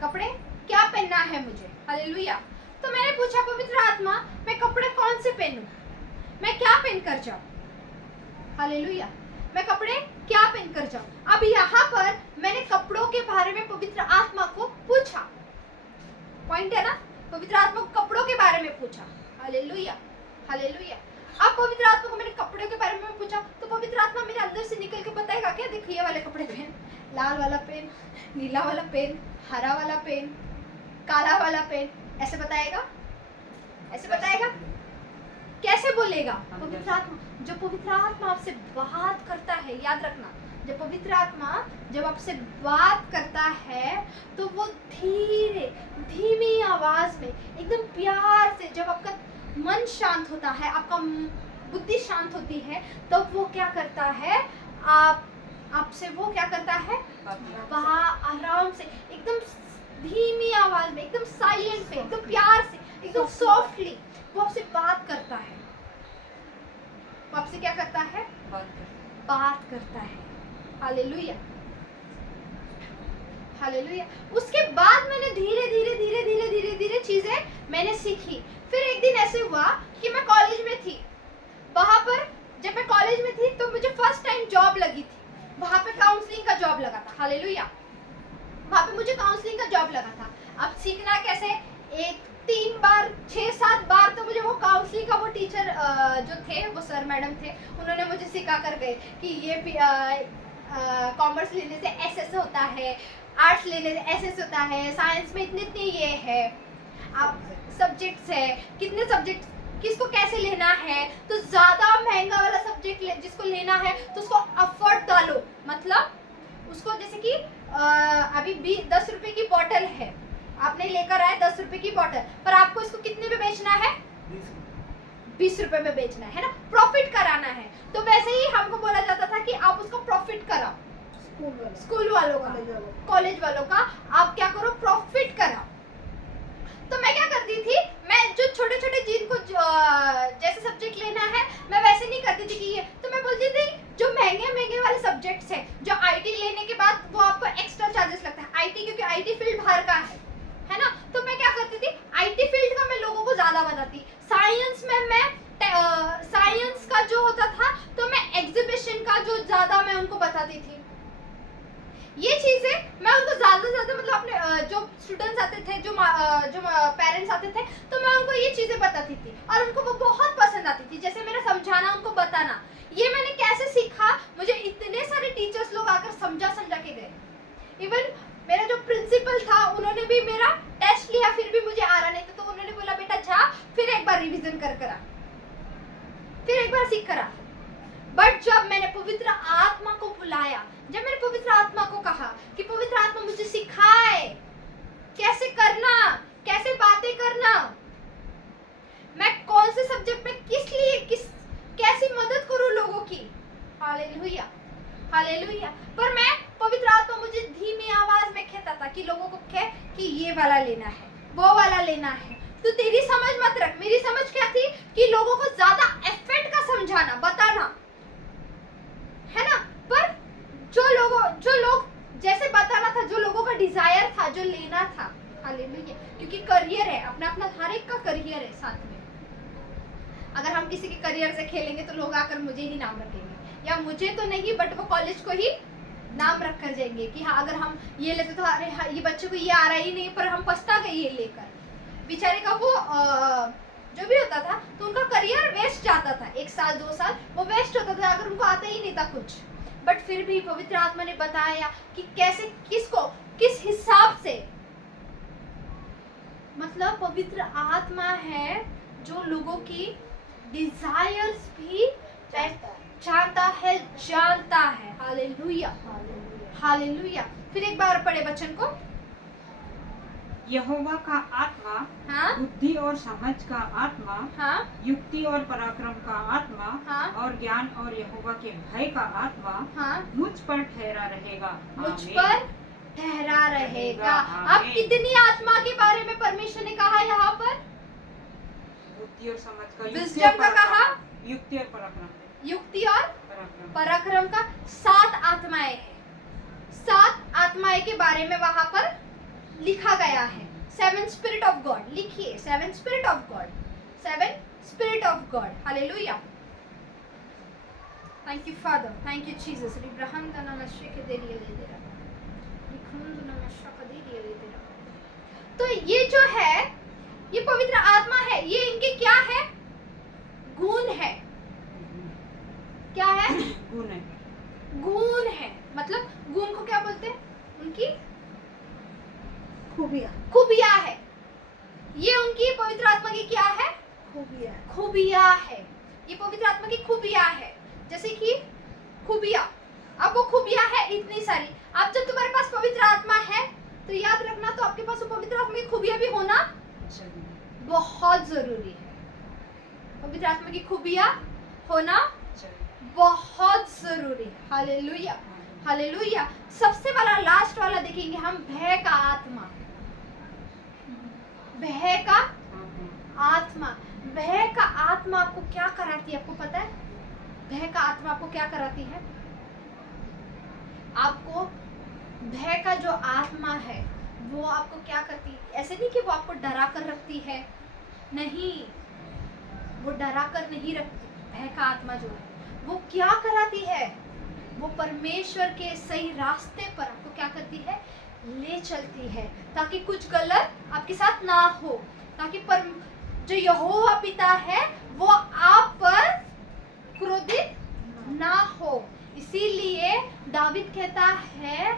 कपड़े क्या पहनना है मुझे। हालेलुया। तो मैंने पूछा पवित्र आत्मा, मैं कपड़े कौन से पहनूं, मैं क्या पहन कर जाऊं? हालेलुया। मैं कपड़े क्या पहन कर जाऊं? अब यहाँ पर मैंने कपड़ों के बारे में पवित्र आत्मा को पूछा। पॉइंट है ना, पवित्र आत्मा को कपड़ों के बारे में पूछा। Hallelujah, hallelujah. अब पवित्र आत्मा को मैंने कपड़ों के बारे में पूछा, तो पवित्र आत्मा मेरे अंदर से निकल के बताएगा क्या, देखो ये वाले कपड़े पहन, लाल वाला पहन, नीला वाला पहन, हरा वाला पहन, काला वाला पहन, ऐसे बताएगा, ऐसे बताएगा। कैसे बोलेगा? पवित्र आत्मा, जब पवित्र आत्मा आपसे बात करता है, याद रखना, जब पवित्र आत्मा जब आपसे बात करता है तो वो धीरे धीमी आवाज में एकदम प्यार से, जब आपका मन शांत होता है, आपका बुद्धि शांत होती है, तो वो क्या करता है, आपसे वो क्या करता है, आराम से, एकदम धीमी आवाज में, एकदम साइलेंट में, एकदम प्यार से, एकदम सॉफ्टली वो आपसे बात करता है। वो आपसे क्या करता है? बात करता है। Hallelujah, hallelujah. उसके बाद मैंने धीरे धीरे धीरे धीरे धीरे धीरे चीजें मैंने सीखी। फिर एक दिन ऐसे हुआ कि मैं कॉलेज में थी, वहां पर जब मैं कॉलेज में थी तो मुझे फर्स्ट टाइम जॉब लगी थी, वहां पे काउंसलिंग का जॉब लगा था। हालेलुया। वहां पे मुझे काउंसलिंग का जॉब लगा था। अब सीखना कैसे, 3 बार 6-7 बार तो मुझे वो काउंसलिंग का वो टीचर जो थे, वो सर मैडम थे, उन्होंने मुझे सिखा कर गए कि ये कॉमर्स लेने से ऐसे होता है, आर्ट्स लेने से ऐसे होता है, साइंस में इतने इतने ये है, आप सब्जेक्ट्स है, कितने सब्जेक्ट किसको कैसे लेना है, तो ज्यादा महंगा वाला सब्जेक्ट जिसको लेना है तो उसको अफोर्ड डालो, मतलब उसको, जैसे कि अभी 10 रुपए की बोतल है, आपने लेकर आए 10 रुपए की बोतल, पर आपको इसको कितने में बेचना है? 20 रुपए में बेचना है ना, प्रॉफिट कराना है। तो वैसे ही हमको बोला जाता था कि आप उसको प्रॉफिट कराओ, स्कूल वालों का, कॉलेज वालों का, आप क्या करो, प्रॉफिट कराओ। तो मैं क्या करती थी, मैं जो छोटे छोटे जिनको जैसे सब्जेक्ट लेना है, मैं वैसे नहीं करती थी कि ये, तो मैं बोलती थी जो महंगे महंगे वाले सब्जेक्ट्स हैं, जो आईटी लेने के बाद वो आपको एक्स्ट्रा चार्जेस लगता है, आईटी, क्योंकि आईटी फील्ड बाहर का है ना, तो मैं क्या करती थी, आईटी फील्ड का मैं लोगों को ज्यादा बताती। साइंस में मैं साइंस का जो होता था तो मैं एग्जीबिशन का जो ज्यादा मैं उनको बताती थी। ये चीजें मैं उनको ज्यादा से ज्यादा, मतलब अपने जो स्टूडेंट्स आते थे, जो पेरेंट्स आते थे, तो मैं उनको ये चीजें बताती थी और उनको वो बहुत पसंद आती थी, जैसे मेरा समझाना, उनको बताना। ये मैंने कैसे सीखा, मुझे इतने सारे टीचर्स लोग आकर समझा के गए। इवन मेरा जो प्रिंसिपल था उन्होंने भी मेरा टेस्ट लिया, फिर भी मुझे आ रहा नहीं था, तो उन्होंने बोला बेटा जा फिर एक बार रिवीजन कर करा, फिर एक बार सीख करा। बट जब मैंने पवित्र आत्मा को बुलाया, जब मैंने पवित्र आत्मा को कहा कि पवित्र आत्मा मुझे सिखाए कैसे करना, कैसे बातें करना, मैं कौन से सब्जेक्ट में किस लिए कैसी मदद करूं लोगों की। Hallelujah, hallelujah. पर मैं पवित्र आत्मा मुझे धीमी आवाज में कहता था कि लोगों को कह कि ये वाला लेना है, वो वाला लेना है। तो तेरी समझ मत रख, मेरी समझ क्या थी कि लोगों को ज्यादा एफर्ट का समझाना, बताना, है ना। पर जो लोग जैसे बताना था, जो लोगों का डिजायर था, जो लेना था, हालेलुया, क्योंकि करियर है, अपना अपना हर एक का करियर है साथ में। अगर हम किसी के करियर से खेलेंगे तो लोग आकर मुझे ही नाम रखेंगे, या मुझे तो नहीं बट वो कॉलेज को ही नाम रख कर जाएंगे कि हाँ अगर हम ये लेते तो अरे हाँ ये बच्चे को ये आ रहा ही नहीं, पर हम पछता गए ये लेकर। बेचारे का वो जो भी होता था तो उनका करियर वेस्ट जाता था, 1 साल 2 साल वो वेस्ट होता था अगर उनको आता ही नहीं था कुछ। बट फिर भी पवित्र आत्मा ने बताया कि कैसे, किसको, किस हिसाब से। मतलब पवित्र आत्मा है जो लोगों की डिजायर्स भी चाहता है, जानता है। Hallelujah, hallelujah. फिर एक बार पढ़े वचन को। यहोवा का आत्मा हाँ बुद्धि और समझ का आत्मा, हाँ युक्ति और पराक्रम का आत्मा, हाँ और ज्ञान और यहोवा के भय का आत्मा हाँ मुझ पर ठहरा रहेगा। मुझ आमीन। पर ठहरा रहेगा। अब आमीन। कितनी आत्मा के बारे में परमेश्वर ने कहा यहाँ पर? बुद्धि और समझ का, युक्ति विजडम और का कहा, पराक्रम, युक्ति और पराक्रम, युक्ति और पराक्रम। पराक्रम का 7 आत्माएं हैं। 7 आत्माएं के बारे में वहां पर लिखा गया है। 7 स्पिरिट ऑफ गॉड लिखिए, 7 spirit of God, 7 spirit of God. Hallelujah, thank you Father, thank you Jesus. रिब्रहंद नमस्ते के देरिए ले दे रहा, लिखुंद नमस्ते के देरिए ले दे रहा। तो ये जो है, ये पवित्र आत्मा है, ये इनके क्या है? गुण है। क्या है? गुण है। गुण है। मतलब गुण को क्या बोलते हैं? उनकी खूबियाँ, खूबियां है। ये उनकी पवित्र आत्मा की क्या है? खूबियाँ। खूबियां है। ये पवित्र आत्मा की खूबियां है। जैसे कि खूबियां, अब वो खूबियां है इतनी सारी। अब जब तुम्हारे पास पवित्र आत्मा है तो याद रखना, तो आपके पास वो पवित्र आत्मा की खूबियां भी होना बहुत जरूरी है। पवित्र आत्मा की खूबियां होना बहुत जरूरी है। Hallelujah, hallelujah. सबसे वाला, लास्ट वाला देखेंगे हम, भय का आत्मा। भय का आत्मा, भय का आत्मा आपको क्या कराती है? आपको पता है भय का आत्मा आपको क्या कराती है? आपको भय का जो आत्मा है वो आपको क्या करती है? ऐसे नहीं कि वो आपको डरा कर रखती है, नहीं, वो डरा कर नहीं रखती। भय का आत्मा जो है वो क्या कराती है? वो परमेश्वर के सही रास्ते पर आपको क्या करती है? ले चलती है, ताकि कुछ गलत आपके साथ ना हो, ताकि जो यहोवा पिता है वो आप पर क्रोधित ना हो। इसीलिए दावीद कहता है,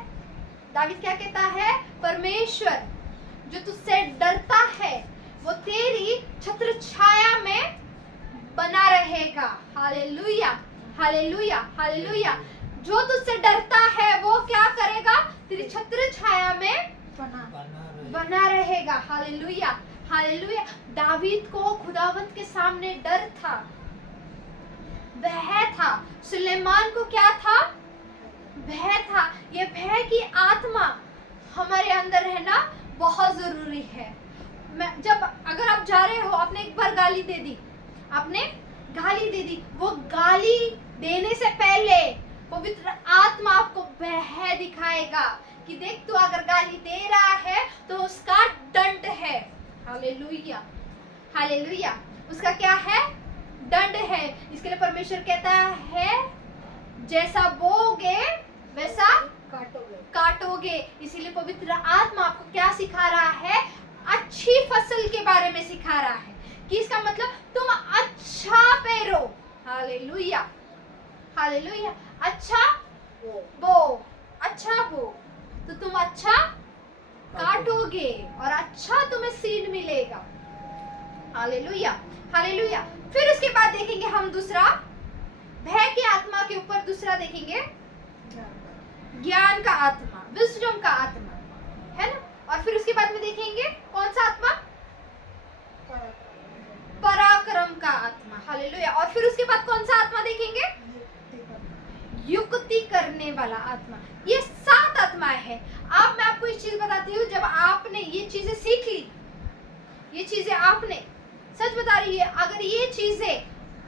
दावीद क्या कहता है? परमेश्वर जो तुझसे डरता है वो तेरी छत्र छाया में बना रहेगा। Hallelujah, hallelujah, hallelujah. जो तुझसे डरता है वो क्या करेगा? तेरी छत्र छाया में बना रहेगा। Hallelujah, hallelujah. दावीद को खुदावंत के सामने डर था, भय था। सुलेमान को क्या था? भय था। ये भय की आत्मा हमारे अंदर रहना बहुत जरूरी है। जब अगर आप जा रहे हो, आपने एक बार गाली दे दी, आपने गाली दे दी, वो गाली देने से पहले पवित्र आत्मा आपको भय दिखाएगा कि देख तू अगर गाली दे रहा है तो उसका दंड है। Hallelujah, hallelujah. उसका क्या है? दंड है। इसके लिए परमेश्वर कहता है जैसा बोगे वैसा काटोगे। इसीलिए पवित्र आत्मा आपको क्या सिखा रहा है? अच्छी फसल के बारे में सिखा रहा है कि इसका मतलब तुम अच्छा पेरो। Hallelujah, hallelujah. अच्छा बो, अच्छा बो। तो तुम अच्छा काटोगे और अच्छा तुम्हें सीड मिलेगा। Hallelujah, hallelujah. फिर उसके बाद देखेंगे हम दूसरा, भय की आत्मा के ऊपर दूसरा देखेंगे, ज्ञान का आत्मा, विजडम का आत्मा, है ना। और फिर उसके बाद में देखेंगे कौन सा आत्मा, पराक्रम का आत्मा। हालेलुया। और फिर उसके बाद कौन सा आत्मा देखेंगे, युक्ति करने वाला आत्मा। ये 7 आत्माएं हैं। अब मैं आपको एक चीज बताती हूँ, जब आपने ये चीजें सीख ली, ये चीजें आपने, सच बता रही है, अगर ये चीजें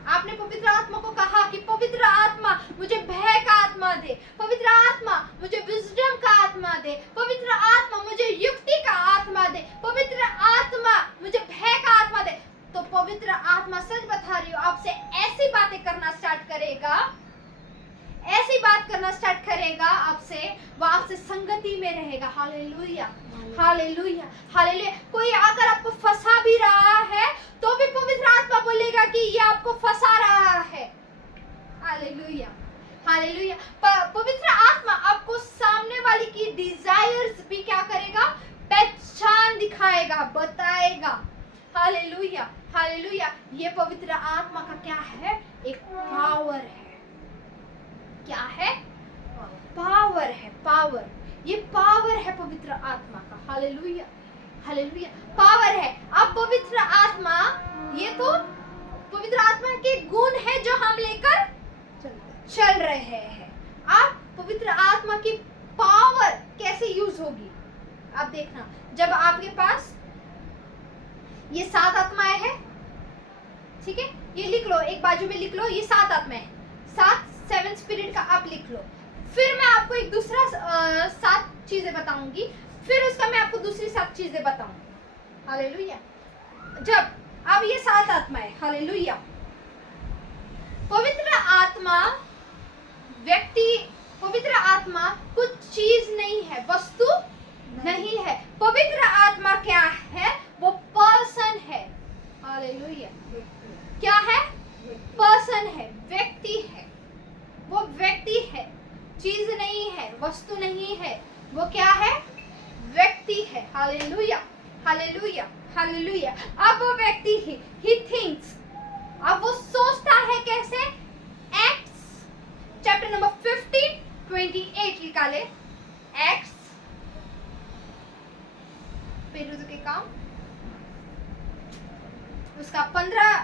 आपने पवित्र आत्मा को कहा कि पवित्र आत्मा मुझे भय का आत्मा दे, पवित्र आत्मा मुझे विजडम का आत्मा दे, पवित्र आत्मा मुझे युक्ति का आत्मा दे, पवित्र आत्मा मुझे भय का आत्मा दे, तो पवित्र आत्मा, सच बता रही हूँ, आपसे ऐसी बातें करना स्टार्ट करेगा, ऐसी बात करना स्टार्ट करेगा आपसे, वो आपसे संगति में रहेगा। Hallelujah, hallelujah, hallelujah. कोई अगर आपको फंसा भी रहा है तो भी पवित्र आत्मा बोलेगा कि ये आपको फंसा रहा है। Hallelujah, hallelujah. पवित्र आत्मा आपको सामने वाली की डिजायर्स भी क्या करेगा, पहचान दिखाएगा, बताएगा। Hallelujah, hallelujah. ये पवित्र आत्मा का क्या है, एक पावर है। क्या है, पावर है, पावर। ये पावर है पवित्र आत्मा का। हालेलुया, हालेलुया, पावर है। अब पवित्र आत्मा, ये तो पवित्र आत्मा के गुण है जो हम लेकर चल रहे हैं। अब पवित्र आत्मा की पावर कैसे यूज होगी, आप देखना। जब आपके पास ये 7 आत्माएं हैं, ठीक है, ये लिख लो, एक बाजू में लिख लो, ये 7 आत्माएं, 7 स्पिरिट का आप लिख लो। फिर मैं आपको एक दूसरा 7 चीजें बताऊंगी, फिर उसका मैं आपको दूसरी 7 चीजें बताऊंगी। हालेलुया। जब अब ये 7 आत्माएं, हालेलुया, पवित्र आत्मा व्यक्ति, पवित्र आत्मा कुछ चीज नहीं है, वस्तु नहीं है। पवित्र आत्मा क्या है, वो पर्सन है। हालेलुया। क्या है, पर्सन है, व्यक्ति है। वो व्यक्ति है, चीज नहीं है, वस्तु नहीं है, वो क्या है, व्यक्ति है। Hallelujah, hallelujah, hallelujah. अब वो व्यक्ति ही थिंक्स, अब वो सोचता है कैसे। एक्ट्स चैप्टर नंबर 15:28 निकाले। एक्ट्स पेरुज के काम, उसका 15वां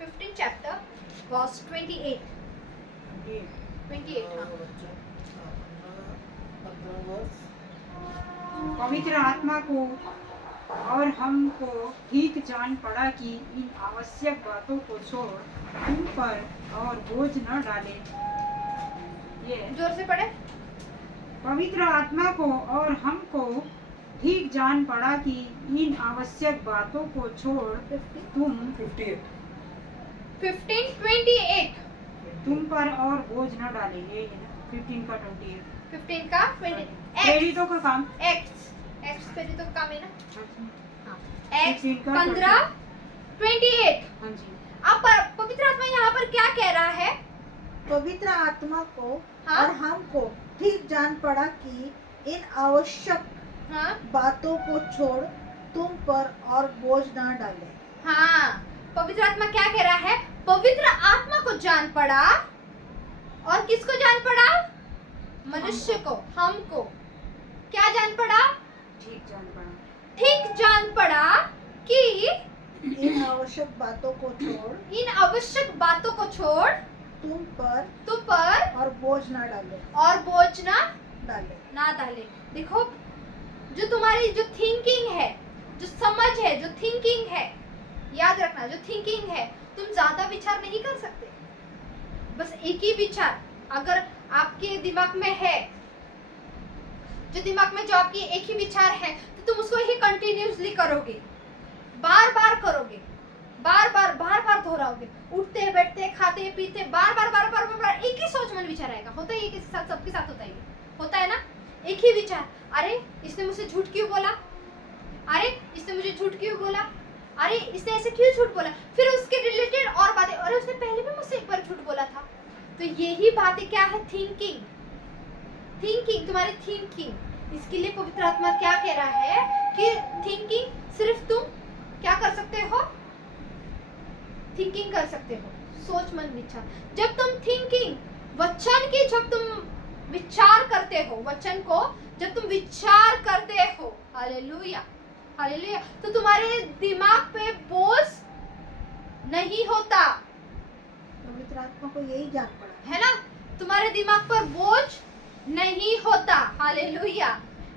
15 चैप्टर वर्स 28 हाँ। पवित्र आत्मा को और हमको ठीक जान पड़ा कि इन आवश्यक बातों को छोड़ तुम पर और बोझ न डाले। ये जोर से पढ़े। पवित्र आत्मा को और हमको ठीक जान पड़ा कि इन आवश्यक बातों को छोड़ तुम 15:28 तुम पर और बोझ न डाले। ये है ना 15 का 28। 15 का 20 प्रेरितों का काम। एक्ट्स प्रेरितों का काम है ना। हाँ, एक्ट्स 15 का 15:28। हाँ जी। अब पवित्र आत्मा यहाँ पर क्या कह रहा है, पवित्र आत्मा को हाँ? और हमको ठीक जान पड़ा कि इन आवश्यक हाँ, बातों को छोड़ तुम पर और बोझ ना डाले। हाँ, पवित्र आत्मा क्या कह रहा है, पवित्र आत्मा को जान पड़ा, और किसको जान पड़ा, मनुष्य को, हमको क्या जान पड़ा, ठीक जान पड़ा। ठीक जान पड़ा कि इन आवश्यक बातों को छोड़ इन आवश्यक बातों को छोड़ तुम पर और बोझ ना डाले, और बोझ ना डाले। देखो, जो तुम्हारी जो थिंकिंग है, जो समझ है, जो थिंकिंग है, याद रखना, जो थिंकिंग है, तुम ज्यादा विचार नहीं कर सकते। बस एक ही विचार अगर आपके दिमाग में है, जो दिमाग में जो आपकी एक ही विचार है, तो तुम उसको ही कंटिन्यूसली करोगे, बार बार करोगे, बार बार दोहराओगे, उठते बैठते खाते पीते बार एक ही सोच मन विचार आएगा। होता है ये किसी साथ, सबके साथ होता है, ये होता है ना, एक ही विचार। अरे इसने मुझसे झूठ क्यों बोला, अरे इसने मुझे झूठ क्यों बोला, अरे इसने ऐसे क्यों झूठ बोला, फिर उसके रिलेटेड और बातें, अरे उसने पहले भी मुझसे एक बार झूठ बोला था, तो यही बातें क्या है? थिंकिंग, थिंकिंग, तुम्हारी थिंकिंग। इसके लिए पवित्र आत्मा क्या कह रहा है कि थिंकिंग सिर्फ तुम क्या कर सकते हो? थिंकिंग कर सकते हो, सोच मन विचार। जब तुम थिंकिंग, वचन की जब तुम विचार करते हो, वचन को जब तुम विचार करते हो, हालेलुया हालेलुया, तो तुम्हारे दिमाग पे बोझ नहीं होता, पवित्र आत्मा को यही जान पड़ा है ना? तुम्हारे दिमाग पर बोझ नहीं होता, हालेलुया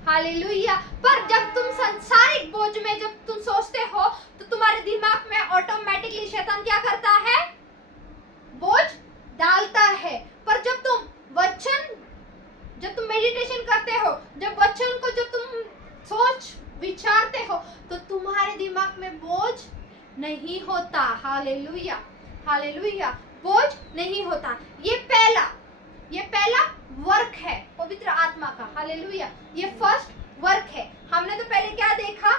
हालेलुया। पर जब तुम संसारिक बोझ में जब तुम सोचते हो तो तुम्हारे दिमाग में ऑटोमेटिकली शैतान क्या करता है? बोझ डालता है। पर जब तुम वचन, जब तुम मेडिटेशन करते हो, जब वचन को जब तुम सोच विचारते हो तो तुम्हारे दिमाग में बोझ नहीं होता, हालेलुया हालेलुया, बोझ नहीं होता। ये पहला वर्क है पवित्र आत्मा का, हालेलुया। ये फर्स्ट वर्क है। हमने तो पहले क्या देखा?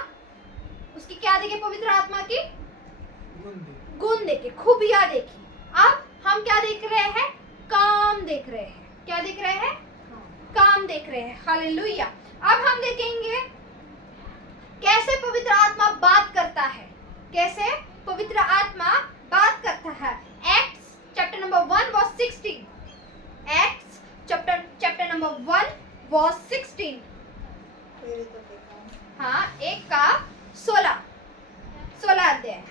उसकी क्या देखे? पवित्र आत्मा की गुण देखे, खूबियां देखी। अब हम क्या देख रहे हैं? काम देख रहे हैं। क्या देख रहे हैं? काम देख रहे हैं, हालेलुया। अब हम देखेंगे कैसे पवित्र आत्मा बात करता है, कैसे पवित्र आत्मा बात करता है। Acts chapter number 1 verse 16, Acts chapter number 1 verse 16, मेरे तो देखा हाँ 1 का 16 अध्याय।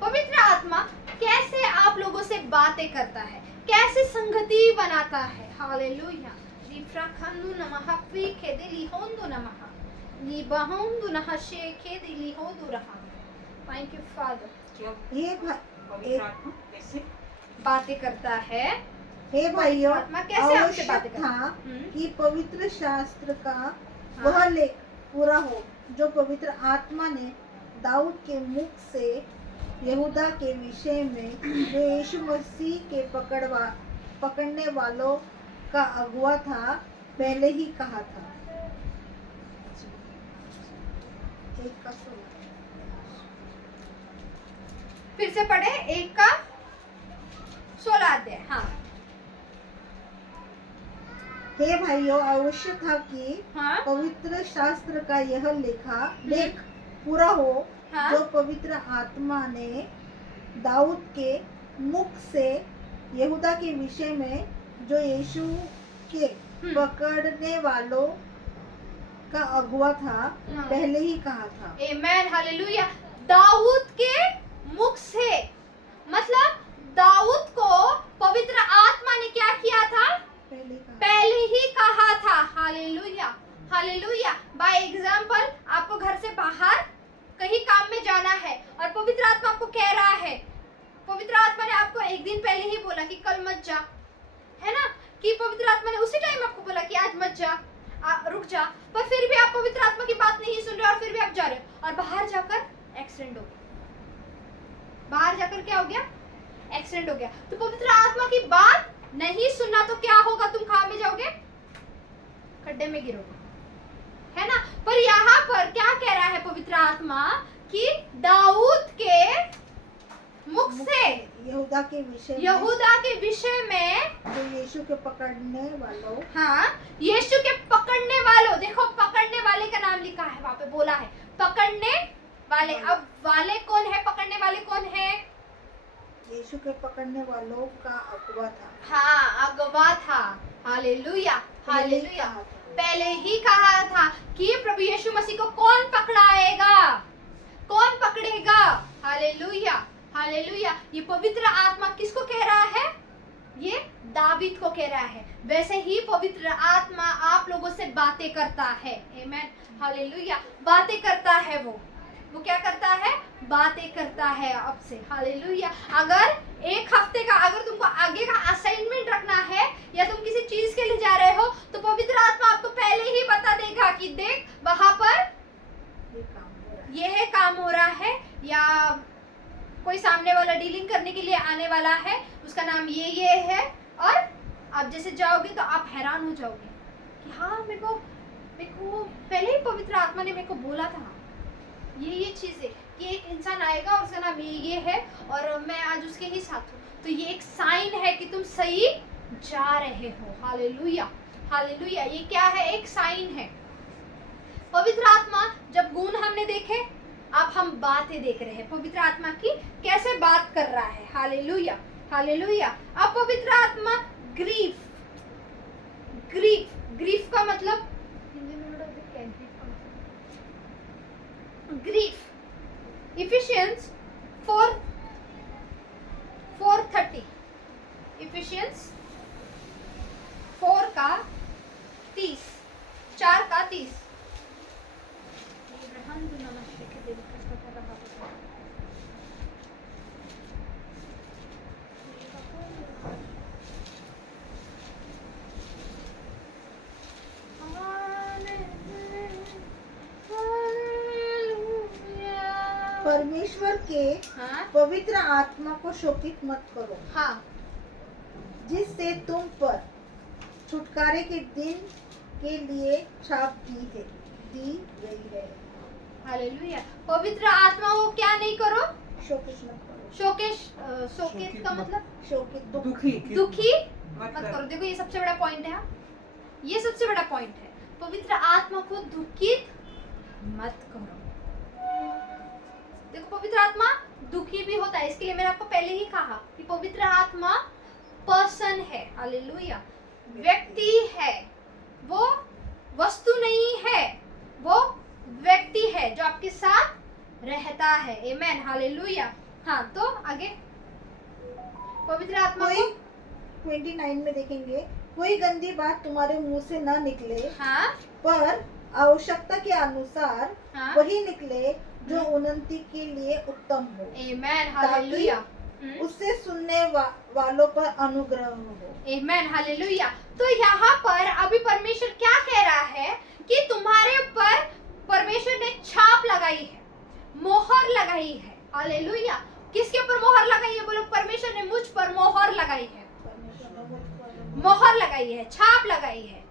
पवित्र आत्मा कैसे आप लोगों से बातें करता है, कैसे संगति बनाता है, हालेलुया। रिफ्राखंदु नमः फीखेदिली होंदु नमः निबहोंदु नहशे खेदिली होंदु रहा। Thank you father. क्या हे पवित्र आत्मा कैसे बातें करता है, हे भाइयों, आत्मा कैसे आपसे बातें आवश्यक करता था है? कि पवित्र शास्त्र का वह लेख पूरा हो जो पवित्र आत्मा ने दाऊद के मुख से यहूदा के विषय में जो यीशु मसीह के पकड़ने वालों का अगुआ था पहले ही कहा था। 1 का 16। फिर से पढ़े 1 का 16 अध्याय। हाँ हे भाइयों, आवश्यक था कि हाँ पवित्र शास्त्र का यह लेख पूरा हो हाँ जो पवित्र आत्मा ने दाऊद के मुख से यहूदा के विषय में जो यीशु के पकड़ने वालों का अगुआ था हाँ। पहले ही कहा था। Amen hallelujah. दाऊद के मुख से, मतलब दाऊद को पवित्र आत्मा ने क्या किया था? पहले ही कहा था, हालेलुया हालेलुया। बाय एग्जाम्पल, आपको घर से बाहर कहीं काम में जाना है और पवित्र आत्मा आपको कह रहा है, पवित्र आत्मा ने आपको एक दिन पहले ही बोला कि कल मत जा, है ना? कि पवित्र आत्मा ने उसी टाइम आपको बोला कि आज मत जा, रुक जा, पर फिर भी आप पवित्र आत्मा की बात नहीं सुन रहे और फिर भी आप जा रहे हो और बाहर जाकर एक्सीडेंट हो गया। बाहर जाकर क्या हो गया? एक्सीडेंट हो गया। तो पवित्र आत्मा की बात नहीं सुनना तो क्या होगा? तुम कहाँ में जाओगे? खड्डे में गिरोगे, है ना? पर यहाँ पर क्या कह रहा है पवित्र आत्मा कि दाऊद के मुख से यहूदा के विषय में जो यीशु के पकड़ने वालों, हाँ यीशु के पकड़ने वालों, देखो पकड़ने वाले का नाम लिखा है वहां पे, बोला है पकड़ने वाले। अब वाले कौन है? पकड़ने वाले कौन है? यीशु के पकड़ने वालों का अगुआ था। हाँ अगवा था, हालेलुया हालेलुया। पहले ही कहा था कि प्रभु यीशु मसीह को कौन पकड़ाएगा, कौन पकड़ेगा, हालेलुया हालेलुया। ये पवित्र आत्मा किसको कह रहा है? ये दावीद को कह रहा है। वैसे ही पवित्र आत्मा आप लोगों से बातें करता है, आमेन हालेलुया। बातें करता है, वो क्या करता है? बातें करता है आपसे, हालेलुया। अगर एक हफ्ते का, अगर तुमको आगे का असाइनमेंट रखना है या तुम किसी चीज के लिए जा रहे हो तो पवित्र आत्मा आपको पहले ही बता देगा कि देख वहां पर यह काम हो रहा है, या कोई सामने वाला डीलिंग करने के लिए आने वाला है, उसका नाम ये है। और आप जैसे जाओगे तो आप हैरान हो जाओगे कि हाँ मेरे को पहले ही पवित्र आत्मा ने मेरे को बोला था ये चीज़ है कि एक इंसान आएगा और उसका नाम ये है और मैं आज उसके ही साथ हूँ। तो ये एक साइन है कि तुम सही जा रहे हो। Hallelujah, hallelujah. ये क्या है? एक साइन है। पवित्र आत्मा, जब गुण हमने देखे, अब हम बातें देख रहे हैं पवित्र आत्मा की कैसे बात कर रहा है। Hallelujah, hallelujah. अब पवित्र आत्मा ग्रीफ, ग्रीफ, ग्रीफ का मतलब हिंदी में बड़ा क्या है? ग्रीफ। इफिशियंस 4:30, इफिशियंस 4 का 30, 4 का 30। परमेश्वर के हाँ पवित्र आत्मा को शोकित मत करो, हाँ, जिससे तुम पर छुटकारे के दिन के लिए छाप दी गई है। हालेलुया। पवित्र आत्मा को क्या नहीं करो? शोकित मत करो। शोकित शोकित का मत- मतलब शोकित दुख। दुखी दुखी मत मत करो। करो। देखो ये सबसे बड़ा पॉइंट है, ये सबसे बड़ा पॉइंट है। पवित्र आत्मा को दुखित मत करो। देखो पवित्र आत्मा दुखी भी होता है, इसके लिए मैंने आपको पहले ही कहा कि पवित्र आत्मा पर्सन है। हालेलुया, व्यक्ति है, वो वस्तु नहीं है, वो व्यक्ति है जो आपके साथ रहता है। Amen, hallelujah. हाँ, तो आगे पवित्र आत्मा कोई को 29 में देखेंगे, कोई गंदी बात तुम्हारे मुंह से न निकले, हाँ पर आवश्यकता के अनुसार हाँ वही निकले जो उन्नति के लिए उत्तम हो, आमेन, हालेलुया। उससे सुनने वालों पर अनुग्रह हो। आमेन, हालेलुया। तो यहाँ पर अभी परमेश्वर क्या कह रहा है कि तुम्हारे ऊपर परमेश्वर ने छाप लगाई है, मोहर लगाई है। हालेलुया। किसके ऊपर मोहर लगाई है? बोलो, परमेश्वर ने मुझ पर मोहर लगाई है, मोहर लगाई है, छाप लगाई है,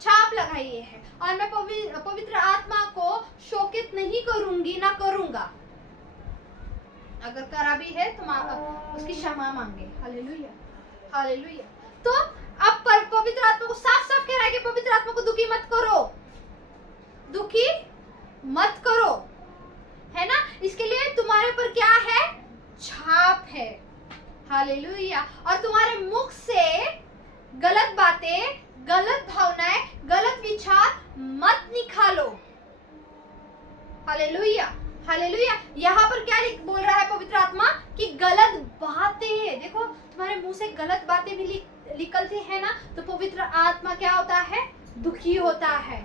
छाप लगाई है। और मैं पवित्र आत्मा को शोकित नहीं करूंगी, ना करूंगा। अगर करा भी है तो उसकी क्षमा मांगे। Hallelujah, hallelujah. तो अब पवित्र आत्मा को साफ साफ कह रहा है कि पवित्र आत्मा को दुखी मत करो, दुखी मत करो, है ना। इसके लिए तुम्हारे पर क्या है? छाप है। हालेलुया। और तुम्हारे मुख से गलत बातें, गलत भावनाएं, गलत विचार मत निकालो। Hallelujah, hallelujah. यहाँ पर क्या बोल रहा है पवित्र आत्मा? कि गलत बातें, देखो तुम्हारे मुंह से गलत बातें भी निकलती है ना, तो पवित्र आत्मा क्या होता है? दुखी होता है।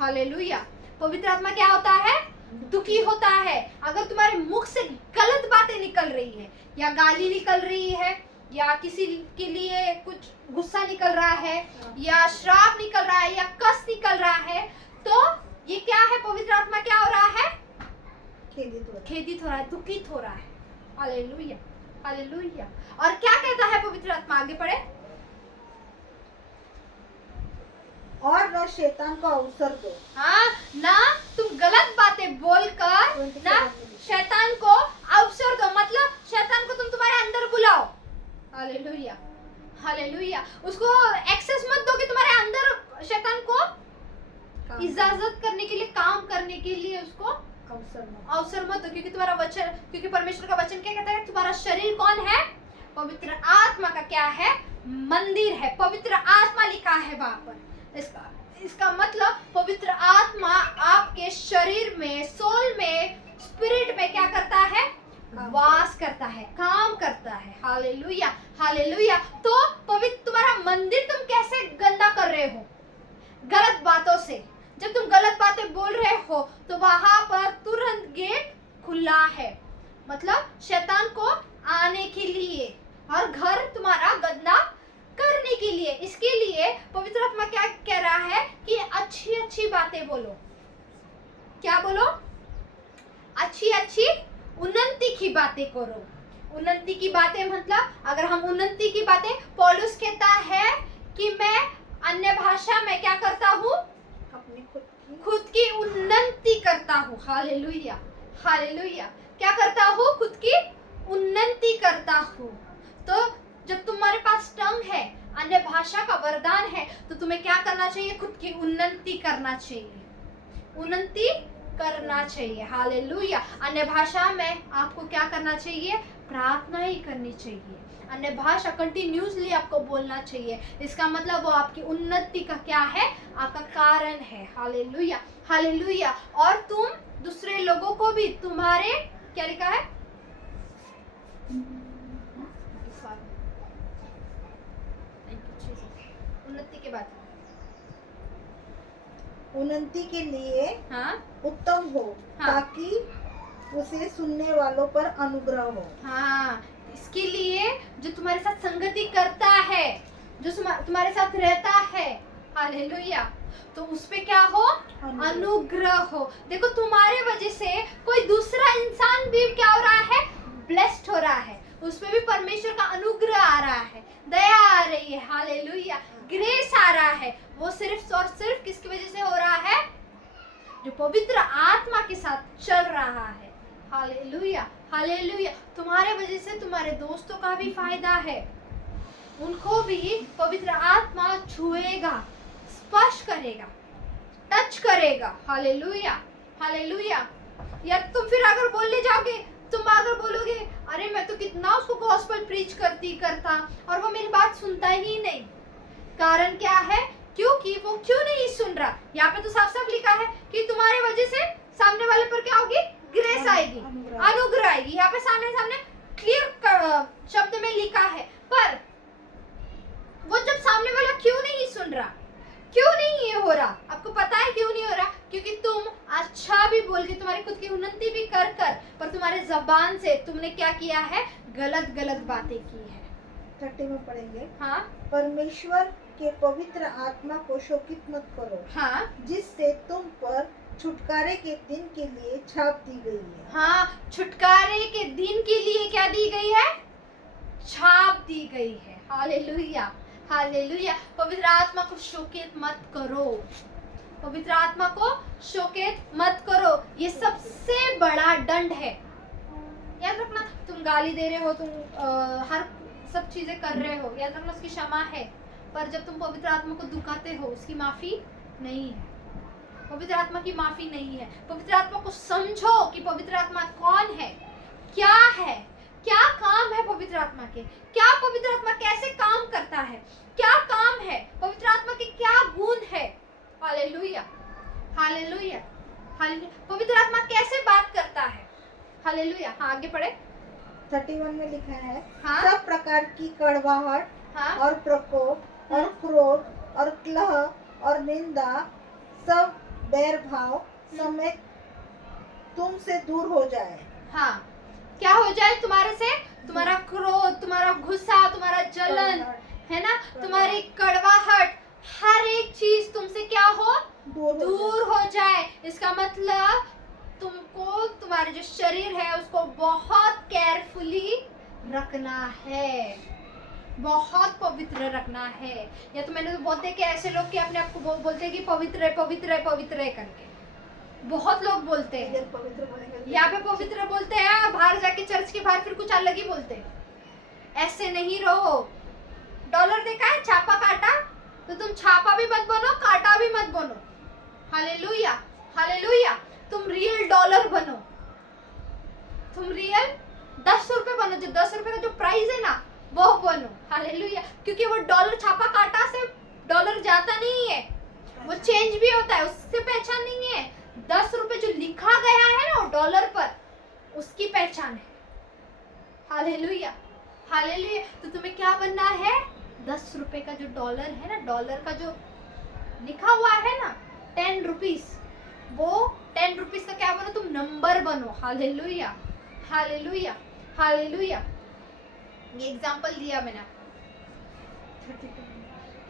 हालेलुया। पवित्र आत्मा क्या होता है? दुखी होता है। अगर तुम्हारे मुख से गलत बातें निकल रही है, या गाली निकल रही है, या किसी के लिए कुछ गुस्सा निकल रहा है, या श्राप निकल रहा है, या कष्ट निकल रहा है, तो ये क्या है? पवित्र आत्मा क्या हो रहा है? खेदित हो रहा है, दुखित हो रहा है। Hallelujah, hallelujah. और क्या कहता है पवित्र आत्मा? आगे पढ़े। और न शैतान को अवसर दो। हाँ, ना तुम गलत बातें बोलकर ना शैतान को अवसर दो, मतलब शैतान को तुम तुम्हारे अंदर बुलाओ। Hallelujah, hallelujah. उसको एक्सेस मत दो कि तुम्हारे अंदर शैतान को इजाजत करने के लिए, काम करने के लिए उसको अवसर मत दो। क्योंकि तुम्हारा वचन, क्योंकि परमेश्वर का वचन क्या कहता है? तुम्हारा शरीर कौन है? पवित्र आत्मा का क्या है? मंदिर है। पवित्र आत्मा लिखा है वहां पर। इसका मतलब पवित्र आत्मा आपके शरीर में, सोल में, स्पिरिट में क्या करता है? वास करता है, काम करता है। Hallelujah, hallelujah. तो पवित्र तुम्हारा मंदिर तुम कैसे गंदा कर रहे हो? गलत बातों से। जब तुम गलत बातें बोल रहे हो तो वहां पर तुरंत गेट खुला है, मतलब शैतान को आने के लिए और घर तुम्हारा गंदा करने के लिए। इसके लिए पवित्र आत्मा क्या कह रहा है? कि अच्छी अच्छी बातें बोलो। क्या बोलो? अच्छी अच्छी उन्नति की बातें करो। उन्नति की बातें मतलब, अगर हम उन्नति की बातें, पौलुस कहता है कि मैं अन्य भाषा में क्या करता हूँ? अपनी खुद की उन्नति करता हूँ। Hallelujah, hallelujah. क्या करता हूँ? खुद की उन्नति करता हूँ। तो जब तुम्हारे पास टंग है, अन्य भाषा का वरदान है, तो तुम्हें क्या करना चाहिए? खुद की उन्नति करना चाहिए, उन्नति करना चाहिए। हालेलुया। अन्य भाषा में आपको क्या करना चाहिए? प्रार्थना ही करनी चाहिए। अन्य भाषा कंटिन्यूसली आपको बोलना चाहिए। इसका मतलब वो आपकी उन्नति का क्या है? आपका कारण है। Hallelujah, hallelujah. और तुम दूसरे लोगों को भी तुम्हारे, क्या लिखा है? उन्नति के बाद उन्नति के लिए हाँ उत्तम हो, हाँ। ताकि उसे सुनने वालों पर अनुग्रह हो। हाँ, इसके लिए जो तुम्हारे साथ संगति करता है, जो तुम्हारे साथ रहता है, हालेलुया, तो उस पे क्या हो? अनुग्रह हो। देखो तुम्हारे वजह से कोई दूसरा इंसान भी क्या हो रहा है? ब्लेस्ड हो रहा है, उस पे भी परमेश्वर का अनुग्रह आ रहा है, दया आ रही है। हालेलुया, ग्रेस आ रहा है। वो सिर्फ और सिर्फ किसकी वजह से हो रहा है? जो पवित्र आत्मा के साथ चल रहा है। Hallelujah, hallelujah. तुम्हारे वजह से तुम्हारे दोस्तों का भी फायदा है, उनको भी पवित्र आत्मा छुएगा, स्पर्श करेगा, टच करेगा। Hallelujah, hallelujah. या तुम फिर अगर बोलने जाओगे, तुम अगर बोलोगे अरे मैं तो कितना उसको गॉस्पेल प्रीच करता और वो मेरी बात सुनता ही नहीं, कारण क्या है? क्योंकि वो क्यों नहीं सुन रहा? यहाँ पे तो साफ साफ लिखा है कि तुम्हारी वजह से सामने वाले पर क्या होगी? ग्रेस आएगी, अनुग्रह आएगी। यहाँ पे सामने क्लियर शब्द में लिखा है। पर वो जब सामने वाला क्यों नहीं सुन रहा, क्यों नहीं ये हो रहा? आपको पता है क्यों नहीं हो रहा? क्योंकि तुम अच्छा भी बोल के, तुम्हारी खुद की उन्नति भी कर पर तुम्हारे जबान से तुमने क्या किया है? गलत गलत बातें की है। 30 में पढ़ेंगे। हाँ परमेश्वर के पवित्र आत्मा को शोकित मत करो, हाँ जिससे तुम पर छुटकारे के दिन के लिए छाप दी गई है। हाँ, छुटकारे के दिन के लिए क्या दी गई है? छाप दी गई है। Hallelujah, hallelujah. पवित्र आत्मा को शोकित मत करो, पवित्र आत्मा को शोकित मत करो। ये सबसे बड़ा दंड है, याद रखना। तुम गाली दे रहे हो, तुम हर सब चीजें कर रहे हो, याद रखना उसकी क्षमा है। पर जब तुम पवित्र आत्मा को दुखाते हो, उसकी माफी नहीं है। पवित्र आत्मा की माफी नहीं है। पवित्र आत्मा को समझो कि पवित्र आत्मा कौन है, क्या है, क्या काम है पवित्र आत्मा के, क्या पवित्र आत्मा कैसे काम करता है, क्या काम है पवित्र आत्मा के, क्या गुण है। Hallelujah, hallelujah, hallelujah. पवित्र आत्मा कैसे बात करता है। हालेलुया। हाँ, आगे पढ़े। 31 में लिखा है, हाँ? सब प्रकार की कड़वाहट हाँ? और प्रकोप और क्रोध और कलह और निंदा, सब बैर भाव समेत तुमसे दूर हो जाए। हाँ, क्या हो जाए तुम्हारे से? तुम्हारा क्रोध, तुम्हारा गुस्सा, तुम्हारा जलन, है ना, तुम्हारी कड़वाहट, हर एक चीज तुमसे क्या हो? दूर हो जाए। इसका मतलब तुमको तुम्हारे जो शरीर है उसको बहुत केयरफुली रखना है, बहुत पवित्र रखना है। या तो मैंने तो बहुत देखे ऐसे लोग कि अपने आप को बोलते हैं कि पवित्र है, पवित्र है, पवित्र है करके। बहुत लोग बोलते हैं, इधर पवित्र बोलेंगे, यहाँ पे पवित्र बोलते हैं, बाहर जाके चर्च के बाहर फिर कुछ अलग ही बोलते हैं। ऐसे नहीं रहो। डॉलर देखा है, छापा काटा, तो तुम छापा भी मत बनो, काटा भी मत बनो। Hallelujah, hallelujah. तुम रियल डॉलर बनो, तुम रियल 10 रुपए बनो, जो 10 रुपए का जो प्राइस है ना वो बनो। हालेलुया। क्योंकि वो डॉलर छापा काटा से डॉलर जाता नहीं है, वो चेंज भी होता है, उससे पहचान नहीं है। 10 रुपए जो लिखा गया है ना डॉलर पर, उसकी पहचान है। Hallelujah, hallelujah. तो तुम्हें क्या बनना है? 10 रुपए का जो डॉलर है ना, डॉलर का जो लिखा हुआ है ना 10 रुपीज, वो 10 रुपीज का क्या बनो? तुम नंबर बनो। Hallelujah, hallelujah, hallelujah. ये एग्जांपल दिया मैंने,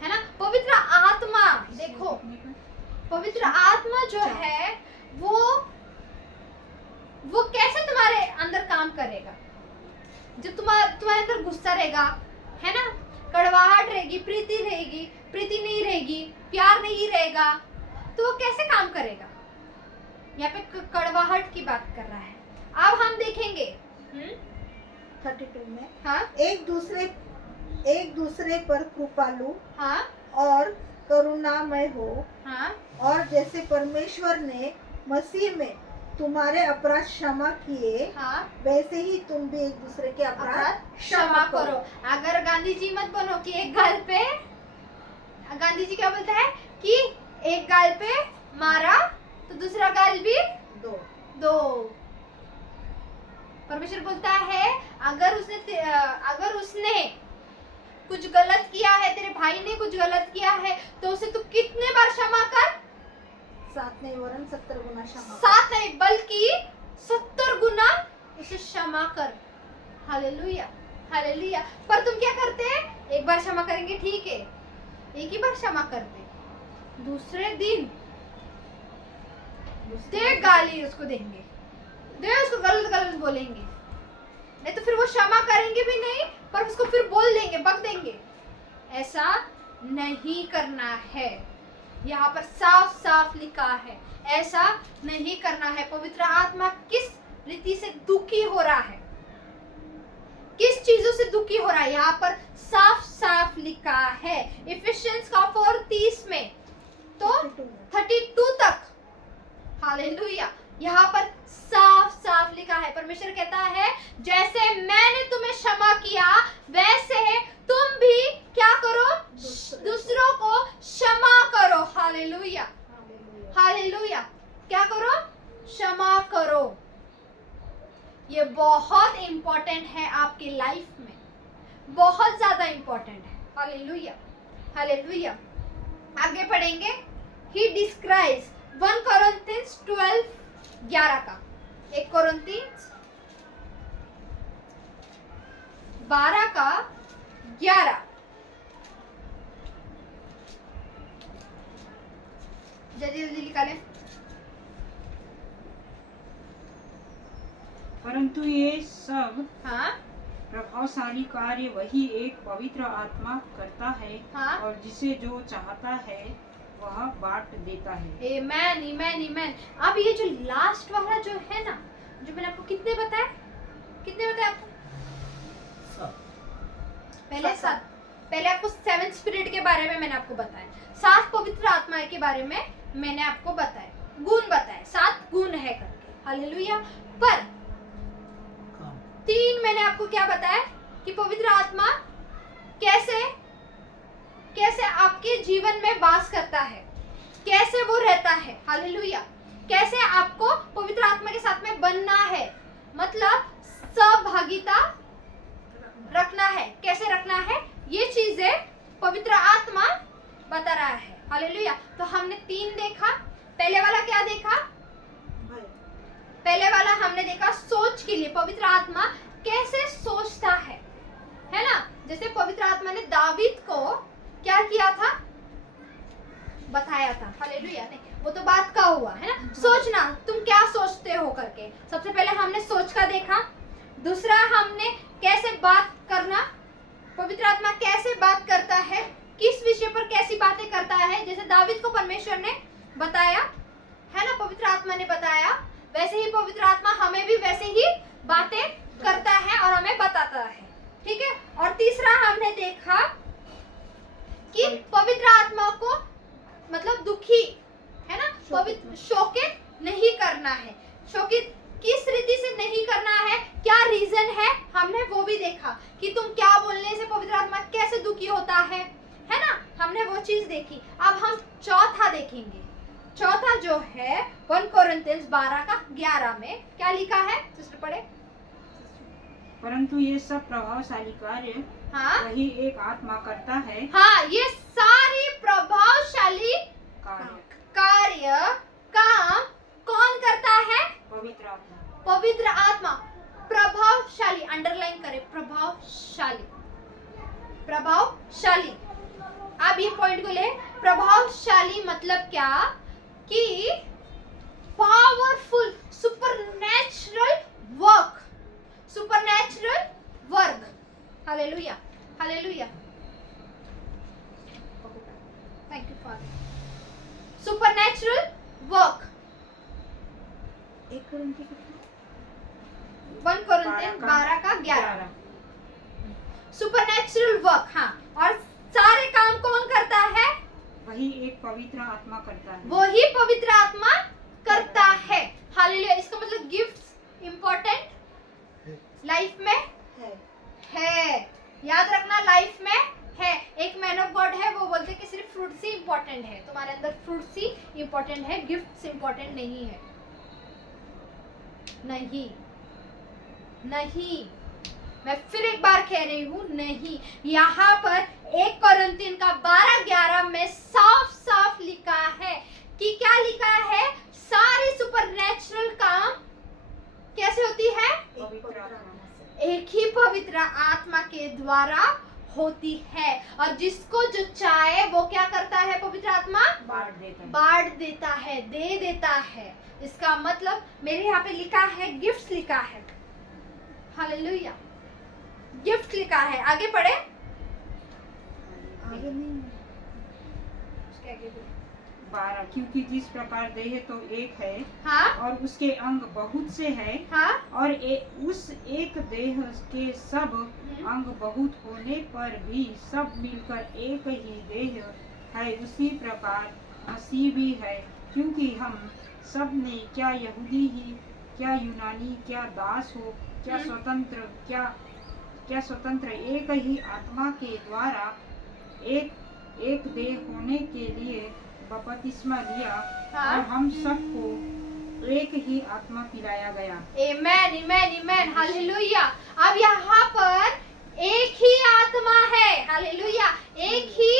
है ना। पवित्र आत्मा, देखो पवित्र आत्मा जो है वो कैसे तुम्हारे अंदर काम करेगा? जब तुम्हारे अंदर गुस्सा रहेगा, है ना, कड़वाहट रहेगी, प्रीति नहीं रहेगी, प्यार नहीं रहेगा, तो वो कैसे काम करेगा? यहाँ पे कड़वाहट की बात कर रहा है। अब हम देखेंगे 32 में हाँ एक दूसरे पर कृपालु हाँ और करुणामय हो, हाँ और जैसे परमेश्वर ने मसीह में तुम्हारे अपराध क्षमा किए, हाँ वैसे ही तुम भी एक दूसरे के अपराध अपराध क्षमा करो। अगर गांधी जी मत बनो कि एक गाल पे, गांधी जी क्या बोलता है कि एक गाल पे मारा तो दूसरा गाल भी दो। दो। परमेश्वर बोलता है अगर उसने कुछ गलत किया है, तेरे भाई ने कुछ गलत किया है, तो उसे तू कितने बार क्षमा कर? 7 नहीं वरन 70 गुना क्षमा। 7 नहीं बल्कि 70 गुना उसे क्षमा कर। Hallelujah hallelujah. पर तुम क्या करते हैं? एक बार क्षमा करेंगे, ठीक है, एक ही बार क्षमा करते, दूसरे दिन दे गाली उसको देंगे, दे उसको गलत गलत बोलेंगे, नहीं तो फिर वो क्षमा करेंगे भी नहीं, पर उसको फिर बोल देंगे, बक देंगे। ऐसा नहीं करना है। यहाँ पर साफ साफ लिखा है, ऐसा नहीं करना है। पवित्र आत्मा किस रीति से दुखी हो रहा है, किस चीजों से दुखी हो रहा है, यहाँ पर साफ साफ लिखा है। इफिशियंस का 4:30 में तो 32 तक। हालेलुया। यहाँ पर साफ साफ लिखा है, परमेश्वर कहता है जैसे मैंने तुम्हें क्षमा किया वैसे तुम भी क्या करो? दूसरों को क्षमा करो। Hallelujah hallelujah. क्या करो? क्षमा करो। ये बहुत इंपॉर्टेंट है आपकी लाइफ में, बहुत ज्यादा इंपॉर्टेंट है। Hallelujah hallelujah. आगे पढ़ेंगे। ही डिस्क्राइब्स 1 कोरिन्थियंस 12:11 का, 1 कोरिन्थियंस 12 का 11। जल्दी जल्दी निकालें। परंतु ये सब हाँ प्रभावशाली कार्य वही एक पवित्र आत्मा करता है, हाँ। और जिसे जो चाहता है वह बांट देता है। आमेन आमेन आमेन। अब ये जो लास्ट वाला जो है ना, जो मैंने आपको कितने बताया आपको? पहले 7, पहले आपको 7 स्पिरिट के बारे में मैंने आपको बताया, 7 पवित्र आत्मा के बारे में मैंने आपको बताया, गुण बताए, 7 गुण है करके। हालेलुया। पर 3 मैंने आपको क्या बताया कि पवित्र आत्मा कैसे कैसे आपके जीवन में वास करता है, कैसे वो रहता है। हालेलुया। कैसे आपको पवित्र आत्मा के साथ में बनना है, मतलब सहभागिता रखना है, कैसे रखना है, ये चीजें पवित्र आत्मा बता रहा है। हालेलुया। तो हमने 3 देखा। पहले वाला क्या देखा? पहले वाला हमने देखा सोच के लिए पवित्र आत्मा कैसे सोचता है ना। जैसे पवित्र आत्मा ने दावीद को क्या किया था, बताया था। हालेलुया। नहीं, वो तो बात का हुआ है ना, सोचना, तुम क्या सोचते हो करके। सबसे पहले हमने सोच का देखा। दूसरा हमने कैसे बात करना, पवित्र आत्मा कैसे बात करता है, किस विषय पर कैसी बातें करता है। जैसे दावीद को परमेश्वर ने बताया है ना, पवित्र आत्मा ने बताया, वैसे ही पवित्र आत्मा हमें भी वैसे ही बातें करता है और हमें बताता है। ठीक है। और तीसरा हमने देखा कि पवित्र आत्मा को मतलब दुखी है ना, पवित्र शोकित नहीं करना है। शोकित किस रीति से नहीं करना है, क्या रीजन है, हमने वो भी देखा कि तुम क्या बोलने से पवित्र आत्मा कैसे दुखी होता है ना, हमने वो चीज देखी। अब हम चौथा देखेंगे। चौथा जो है 1 कोरिन्थियंस 12 का 11 में क्या लिखा है, सिस्टर पढ़े। परंतु ये सब प्रभावशाली कार्य हाँ वही एक आत्मा करता है। हाँ, ये सारी प्रभावशाली कार्य काम कौन करता है? पवित्र आत्मा। पवित्र आत्मा। प्रभावशाली, अंडरलाइन करें, प्रभावशाली, प्रभावशाली। आप ये पॉइंट को ले, प्रभावशाली मतलब क्या कि powerful, supernatural work, supernatural work. Hallelujah hallelujah. Thank you Father. Supernatural work. 1 कोरिन्थी 1 कोरिन्थियंस कोरिंथियन 12 का 11। सुपरनेचुरल वर्क, हाँ, और सारे काम कौन करता है? वही एक पवित्र आत्मा करता है। वही पवित्र आत्मा करता है। हालेलुया। इसका मतलब गिफ्ट्स इंपॉर्टेंट लाइफ में है। याद रखना, लाइफ में है। एक मैन ऑफ गॉड है, वो बोलते कि सिर्फ फ्रूट्स ही इंपॉर्टेंट है। तुम्हारे अंदर फ्रूट्स ही इंपॉर्टेंट है, गिफ्ट्स इंपॉर्टेंट नहीं है। नहीं, नहीं, मैं फिर एक बार कह रही हूँ, नहीं। यहाँ पर 1 कोरिन्थियन का 12-11 में साफ साफ लिखा है कि क्या लिखा है? सारी सुपरनैचुरल काम कैसे होती है? पवित्र आत्मा एक ही पवित्र आत्मा के द्वारा होती है। और जिसको जो चाहे वो क्या करता है? पवित्र आत्मा बांट देता है। बांट देता है, दे देता है। इसका मतलब मेरे यहाँ पे लिखा है, गिफ्ट्स लिखा है। हालेलुया, गिफ्ट लिखा है। आगे पढ़े। आगे नहीं। उसके आगे बोलो। 12, क्योंकि जिस प्रकार देह तो एक है हाँ, और उसके अंग बहुत से हैं, हाँ, और उस एक देह के सब अंग बहुत होने पर भी सब मिलकर एक ही देह है, उसी प्रकार मसीह भी है। क्योंकि हम सब ने, क्या यहूदी ही, क्या यूनानी, क्या दास हो, क्या स्वतंत्र, क्या स्वतंत्र, एक ही आत्मा के द्वारा एक देह होने के लिए बपतिस्मा लिया, हाँ। और हम सबको एक ही आत्मा पिलाया गया। आमेन, आमेन, आमेन, हालेलुया। अब यहाँ पर एक ही आत्मा है। हालेलुया, एक ही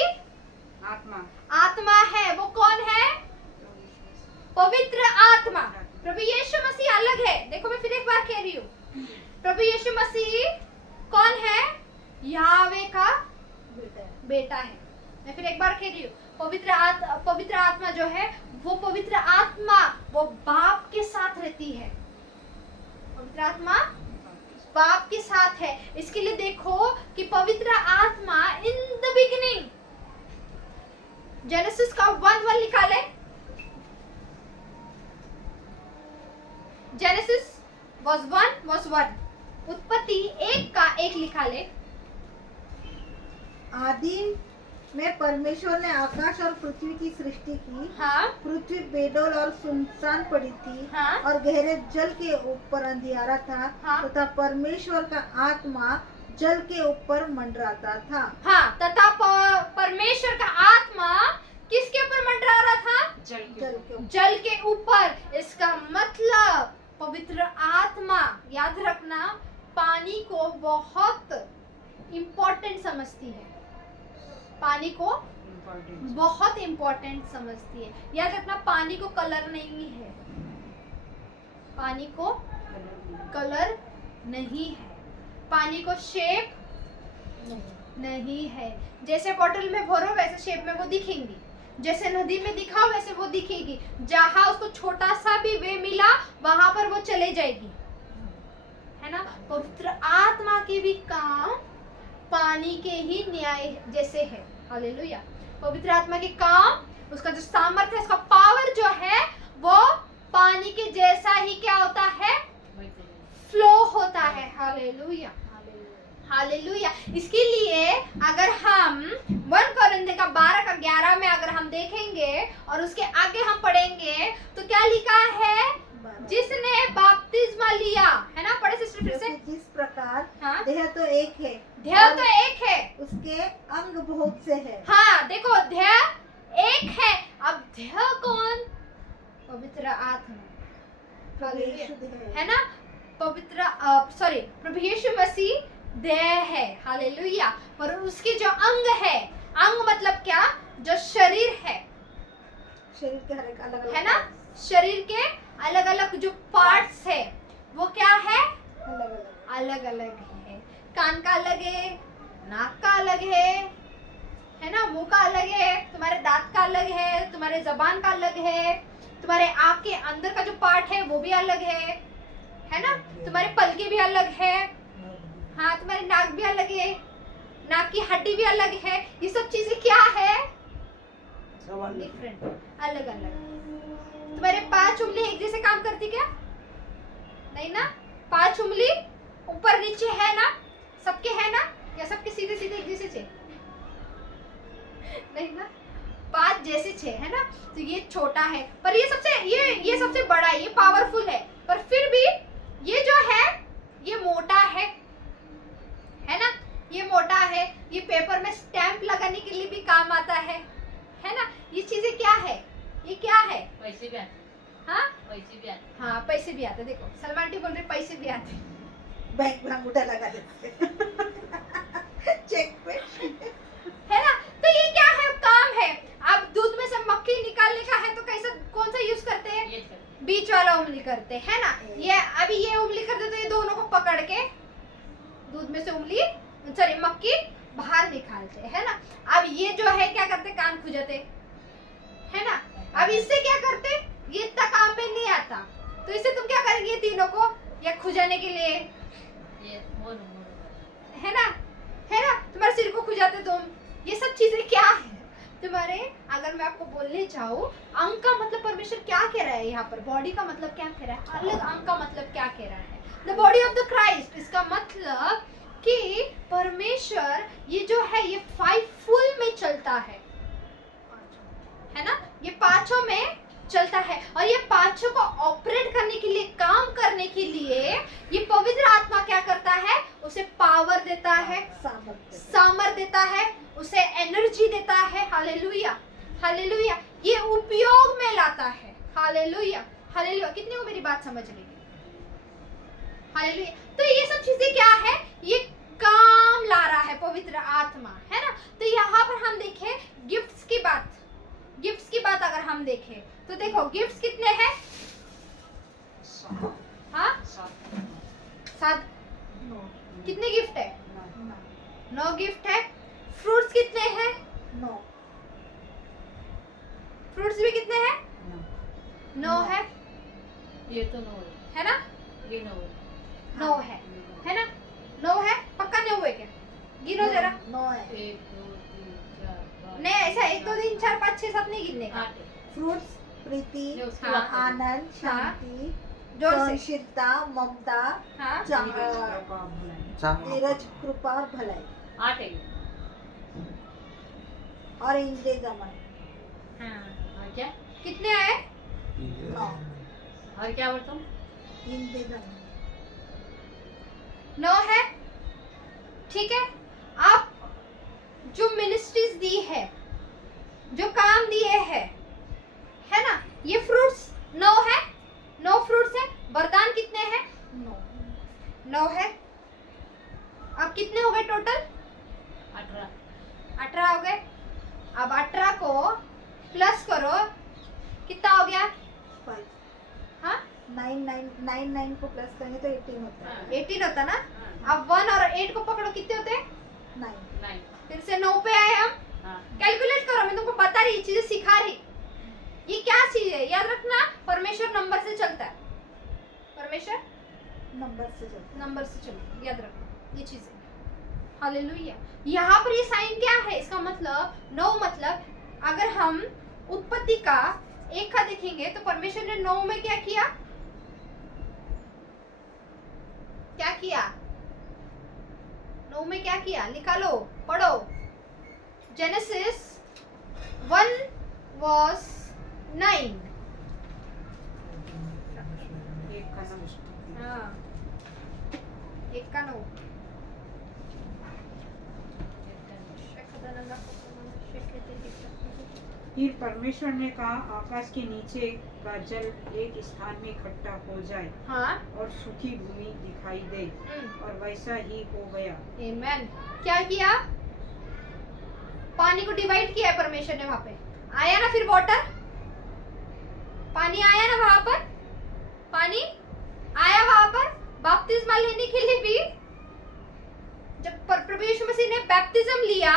आत्मा है। वो कौन है? पवित्र आत्मा। प्रभु यीशु मसीह अलग है। देखो, मैं फिर एक बार कह रही हूँ, प्रभु यीशु मसीह कौन है? यावे का बेटा है। मैं फिर एक बार कह रही हूँ, पवित्र आत्मा जो है, वो पवित्र आत्मा वो बाप के साथ रहती है। पवित्र आत्मा बाप के साथ है। इसके लिए देखो कि पवित्र आत्मा इन द बिगिनिंग, जेनेसिस का 1:1 लिखा ले। जेनेसिस was 1 उत्पत्ति 1 का 1 लिखा ले। आदि में परमेश्वर ने आकाश और पृथ्वी की सृष्टि की। हाँ, पृथ्वी बेडौल और सुनसान पड़ी थी, हाँ, और गहरे जल के ऊपर अंधियारा था, हाँ। तथा परमेश्वर का आत्मा जल के ऊपर मंडराता था। हाँ, तथा परमेश्वर का आत्मा किसके ऊपर मंडरा रहा था? जल जल के ऊपर। जल के ऊपर। इसका मतलब पवित्र आत्मा, याद रखना, पानी को बहुत इम्पोर्टेंट समझती है। पानी को बहुत इम्पोर्टेंट समझती है। याद रखना, पानी को कलर नहीं है। पानी को कलर नहीं है। पानी को शेप नहीं है। जैसे बॉटल में भरो वैसे शेप में वो दिखेंगी, जैसे नदी में दिखा वैसे वो दिखेगी। जहां उसको छोटा सा भी वे मिला वहां पर वो चले जाएगी, है ना। पवित्र आत्मा के भी काम पानी के ही न्याय जैसे है। हालेलुया। पवित्र आत्मा के काम, उसका जो सामर्थ्य है, उसका पावर जो है, वो पानी के जैसा ही क्या होता है? फ्लो होता है। Hallelujah, hallelujah. इसके लिए अगर हम 1 कोरिन्थियन का 12 का 11 में अगर हम देखेंगे और उसके आगे हम पढ़ेंगे तो क्या लिखा है? जिसने बपतिस्मा लिया, है ना। पढ़े सिस्टर फिर से। जिस प्रकार हाँ? देह तो एक है, देह तो एक है, उसके अंग बहुत से है। हाँ, देखो, देह एक है। अब देह कौन? पवित्र आत्मा, यीशु देह है ना। पवित्र प्रभु यीशु मसीह देह है। हालेलुया। पर उसके जो अंग है, अंग मतलब क्या? जो शरीर है, शरीर के हर एक अलग अलग है ना। शरीर के अलग अलग जो पार्ट्स है वो क्या है? अलग अलग अलग अलग है। कान का अलग है, नाक का अलग है ना। मुंह का अलग है, तुम्हारे दांत का अलग है, तुम्हारे जबान का अलग है, तुम्हारे आँख के अंदर का जो पार्ट है वो भी अलग है ना। तुम्हारे पलके भी अलग है, हाँ, तुम्हारी नाक भी अलग है, नाक की हड्डी भी अलग है। ये सब चीजें क्या है? डिफरेंट, अलग अलग। तुम्हारे 5 उंगली एक जैसे काम करती क्या? नहीं ना। 5 उंगली ऊपर नीचे है ना, सबके है ना, या सबके सीधे सीधे एक जैसे छे? नहीं ना, 5 जैसे 6 है ना। तो ये छोटा है, पर ये सबसे बड़ा है, ये पावरफुल है, पर फिर भी ये जो है ये मोटा है ना, ये मोटा है। ये पेपर में स्टैंप लगाने के लिए भी काम आता है ना। ये चीजें क्या है, ये क्या है? पैसे भी आते, हाँ पैसे भी आते। हाँ, पैसे भी आते। देखो सलमान आंटी बोल रहे पैसे भी आते। बैंक में अंगूठा लगा देते चेक पे। है ना। तो ये क्या है, काम है। अब दूध में से मक्खी निकालने का है तो कैसा, कौन सा यूज करते हैं? ये करते। बीच वाला उंगली करते हैं ना। ये अभी ये उंगली करते तो ये दोनों को पकड़ के दूध में से उंगली, सॉरी, मक्खी बाहर निकालते हैं ना। अब ये जो है क्या करते, कान खुजाते है ना। अब इससे क्या करते, ये इतना काम में नहीं आता, तो इससे तुम क्या करेंगे, तीनों को या खुजाने के लिए, ये मोर है ना, तुम्हारे सिर को खुजाते तुम। ये सब चीजें क्या है तुम्हारे, अगर मैं आपको बोलने जाऊँ, अंग का मतलब परमेश्वर क्या कह रहा है यहाँ पर, बॉडी का मतलब क्या कह रहा है, अलग अंग का मतलब क्या कह रहा है, the body of the Christ. इसका मतलब कि परमेश्वर ये जो है ये 5 फुल में चलता है ना, ये 5 में चलता है। और ये 5 को ऑपरेट करने के लिए, काम करने के लिए ये पवित्र आत्मा क्या करता है, उसे पावर देता है, सामर्थ देता है, उसे एनर्जी देता है। Hallelujah, hallelujah. ये उपयोग में लाता है। Hallelujah, hallelujah. कितने को मेरी बात समझ रही है? हालेलुया। तो ये सब चीजें क्या है, ये काम ला रहा है पवित्र आत्मा, है ना। तो यहाँ पर हम देखें गिफ्ट्स की बात अगर हम देखें तो देखो गिफ्ट्स कितने हैं? हाँ, 7। कितने गिफ्ट है? 9 गिफ्ट है। फ्रूट्स कितने हैं? 9। फ्रूट्स भी कितने हैं? 9 है, ये तो नो है ना, ये नो 9 है ना, 9 है, पक्का 9 है क्या? गिनो जरा। 9 है। 1 2 3 4 5 नहीं, ऐसा 1 2 3 4 5 6 7 नहीं गिनने का। 8 फ्रूट्स, प्रीति, ये उसकी हाँ, बात करें। आनंद, शांति, जोर से। सहनशीलता, ममता, हाँ, धीरज, कृपा और भलाई 8 है। और इंद्रिय दमन। और क्या, कितने आए? 9 और क्या बोलता हूँ? इंद्रिय दमन। 9 है, ठीक है। आप जो मिनिस्ट्रीज दी है, जो काम दिए है ना, ये फ्रूट्स 9 है, 9 फ्रूट्स है। वरदान कितने हैं? 9 है। अब कितने हो गए टोटल? 18 हो गए। अब 18 को प्लस करो, कितना हो गया? 5 हाँ, 9 को प्लस करेंगे तो 18 होता है। 18 होता ना। अब 1 और 8 को पकड़ो, कितने होते हैं? 9। फिर से 9 पे आए हम। कैलकुलेट करो, मैं तुमको बता रही, चीजें सिखा रही। ये क्या चीज है, याद रखना, परमेश्वर नंबर से चलता है। परमेश्वर नंबर से चलते नंबर से चलता है, याद रखना ये चीजें। हालेलुया। यहाँ पर ये साइन क्या है, इसका मतलब 9 मतलब अगर हम उत्पत्ति का 1 का देखेंगे तो परमेश्वर ने 9 में क्या किया, क्या किया? 9 में क्या किया, निकालो, पढ़ो। Genesis 1 was 9। हाँ, 1 का 9। फिर परमेश्वर ने कहा, आकाश के नीचे का जल एक स्थान में इकट्ठा हो जाए हाँ, और सूखी भूमि दिखाई दे, और वैसा ही हो गया। आमेन। क्या किया? पानी को डिवाइड किया है परमेश्वर ने। वहां पे आया ना, फिर वाटर, पानी आया ना वहां पर, पानी आया वहां पर। बपतिस्मा लेने के लिए भी जब प्रभु यीशु मसीह ने बैप्टिज्म लिया,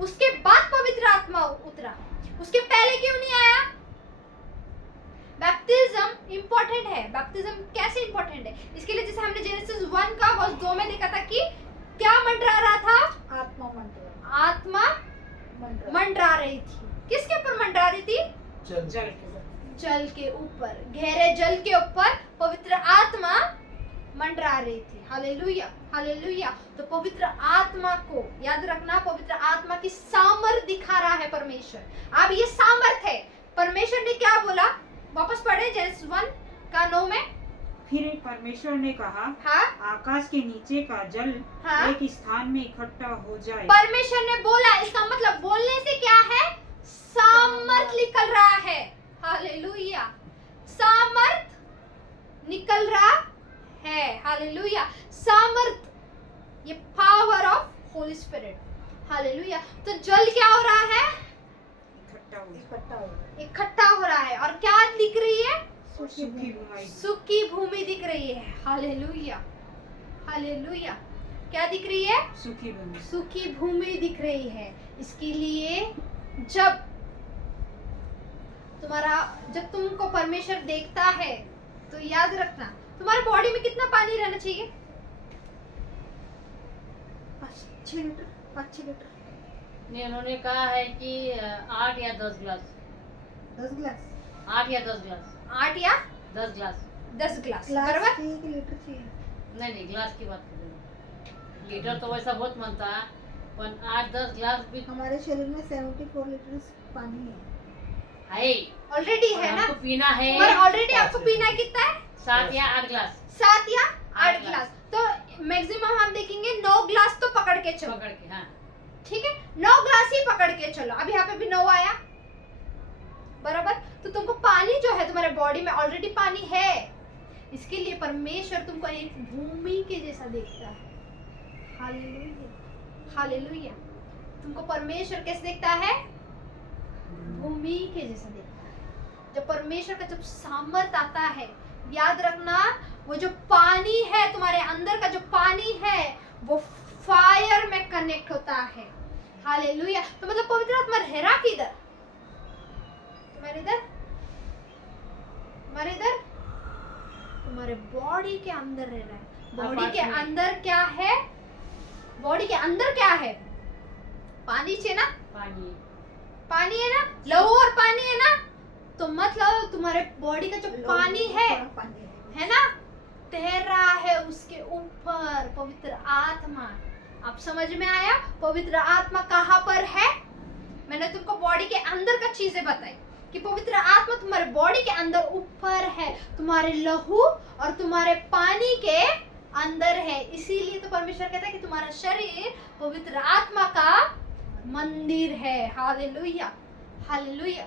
उसके बाद पवित्र आत्मा उतरा। उसके पहले क्यों नहीं आया? बैप्टिज्म इंपॉर्टेंट है। बैप्टिज्म कैसे इंपॉर्टेंट है? इसके लिए जैसे हमने जेनेसिस 1 का वर्स 2 में देखा था कि क्या मंडरा रहा था? आत्मा मंडरा। आत्मा मंडरा रही थी। किसके ऊपर मंडरा रही थी? जल जल के ऊपर, गहरे जल के ऊपर पवित्र आत्मा मंडरा रही थी। Hallelujah, hallelujah. तो पवित्र आत्मा को याद रखना, पवित्र आत्मा की सामर्थ दिखा रहा है परमेश्वर। अब ये सामर्थ है। परमेश्वर ने क्या बोला, वापस पढ़े जेनेसिस 1:9 में। फिर परमेश्वर ने कहा, हाँ, आकाश के नीचे का जल हाँ। एक स्थान में इकट्ठा हो जाए। परमेश्वर ने बोला, इसका मतलब बोलने से क्या है, सामर्थ निकल रहा है। हालेलुया, सामर्थ निकल रहा है। हालेलुया, सामर्थ, ये power of Holi spirit. Hallelujah. तो जल क्या हो रहा है, इकट्ठा हो जाए। इकट्ठा हो इकट्ठा हो रहा है। और क्या दिख रही है, सूखी भूमि। सूखी भूमि दिख रही है। Hallelujah, hallelujah. क्या दिख रही है, सूखी भूमि। सूखी भूमि दिख रही है। इसके लिए जब तुमको परमेश्वर देखता है तो याद रखना, तुम्हारे बॉडी में कितना पानी रहना चाहिए, 6 लीटर 5-6 लीटर नहीं, उन्होंने कहा है कि 8 या 10 गिलास। 10 गिलास 8 या 10 गिलास। 8 या 10 गिलास। 10 गिलास ग्लास बराबर। चाहिए कि लीटर चाहिए? नहीं, गिलास की बात कर रही हूँ। लीटर तो वैसा बहुत बनता है, पर 8-10 गिलास भी हमारे शरीर में 74 लीटर पानी है। है। ऑलरेडी और है ना, हमको पीना है पर ऑलरेडी आपको पीना है कितना है, 7 या 8 गिलास 7 या 8 8 गिलास। तो मैक्सिमम हम देखेंगे 9 गिलास तो पकड़ के चलो, पकड़ के। हाँ, ठीक है, 9 गिलास ही पकड़ के चलो। अब यहाँ पे भी 9 आया बराबर। तो तुमको पानी जो है तुम्हारे बॉडी में ऑलरेडी पानी है। इसके लिए परमेश्वर तुमको एक भूमि के जैसा देखता है। Hallelujah, hallelujah. तुमको परमेश्वर कैसे देखता है, भूमि के जैसा देखता है। जब परमेश्वर का जब सामर्थ आता है, याद रखना, वो जो पानी है तुम्हारे अंदर का, जो पानी है वो फायर में कनेक्ट होता है। हालेलुया। तो मतलब पवित्र आत्मा रह रहा किधर, तुम्हारे इधर, तुम्हारे इधर, तुम्हारे बॉडी के अंदर रह रहा है। बॉडी के अंदर क्या है, बॉडी के अंदर क्या है, पानी से ना, पानी। पानी है ना, लहू और पानी है ना। तो मतलब तुम्हारे बॉडी का जो पानी है पानी है ना, तैर रहा है उसके ऊपर पवित्र आत्मा। आप समझ में आया, पवित्र आत्मा कहाँ पर है। मैंने तुमको बॉडी के अंदर का चीजें बताई कि पवित्र आत्मा तुम्हारे बॉडी के अंदर ऊपर है, तुम्हारे लहू और तुम्हारे पानी के अंदर है। इसीलिए तो परमेश्वर कहता है कि तुम्हारा शरीर पवित्र आत्मा का मंदिर है। Hallelujah, hallelujah,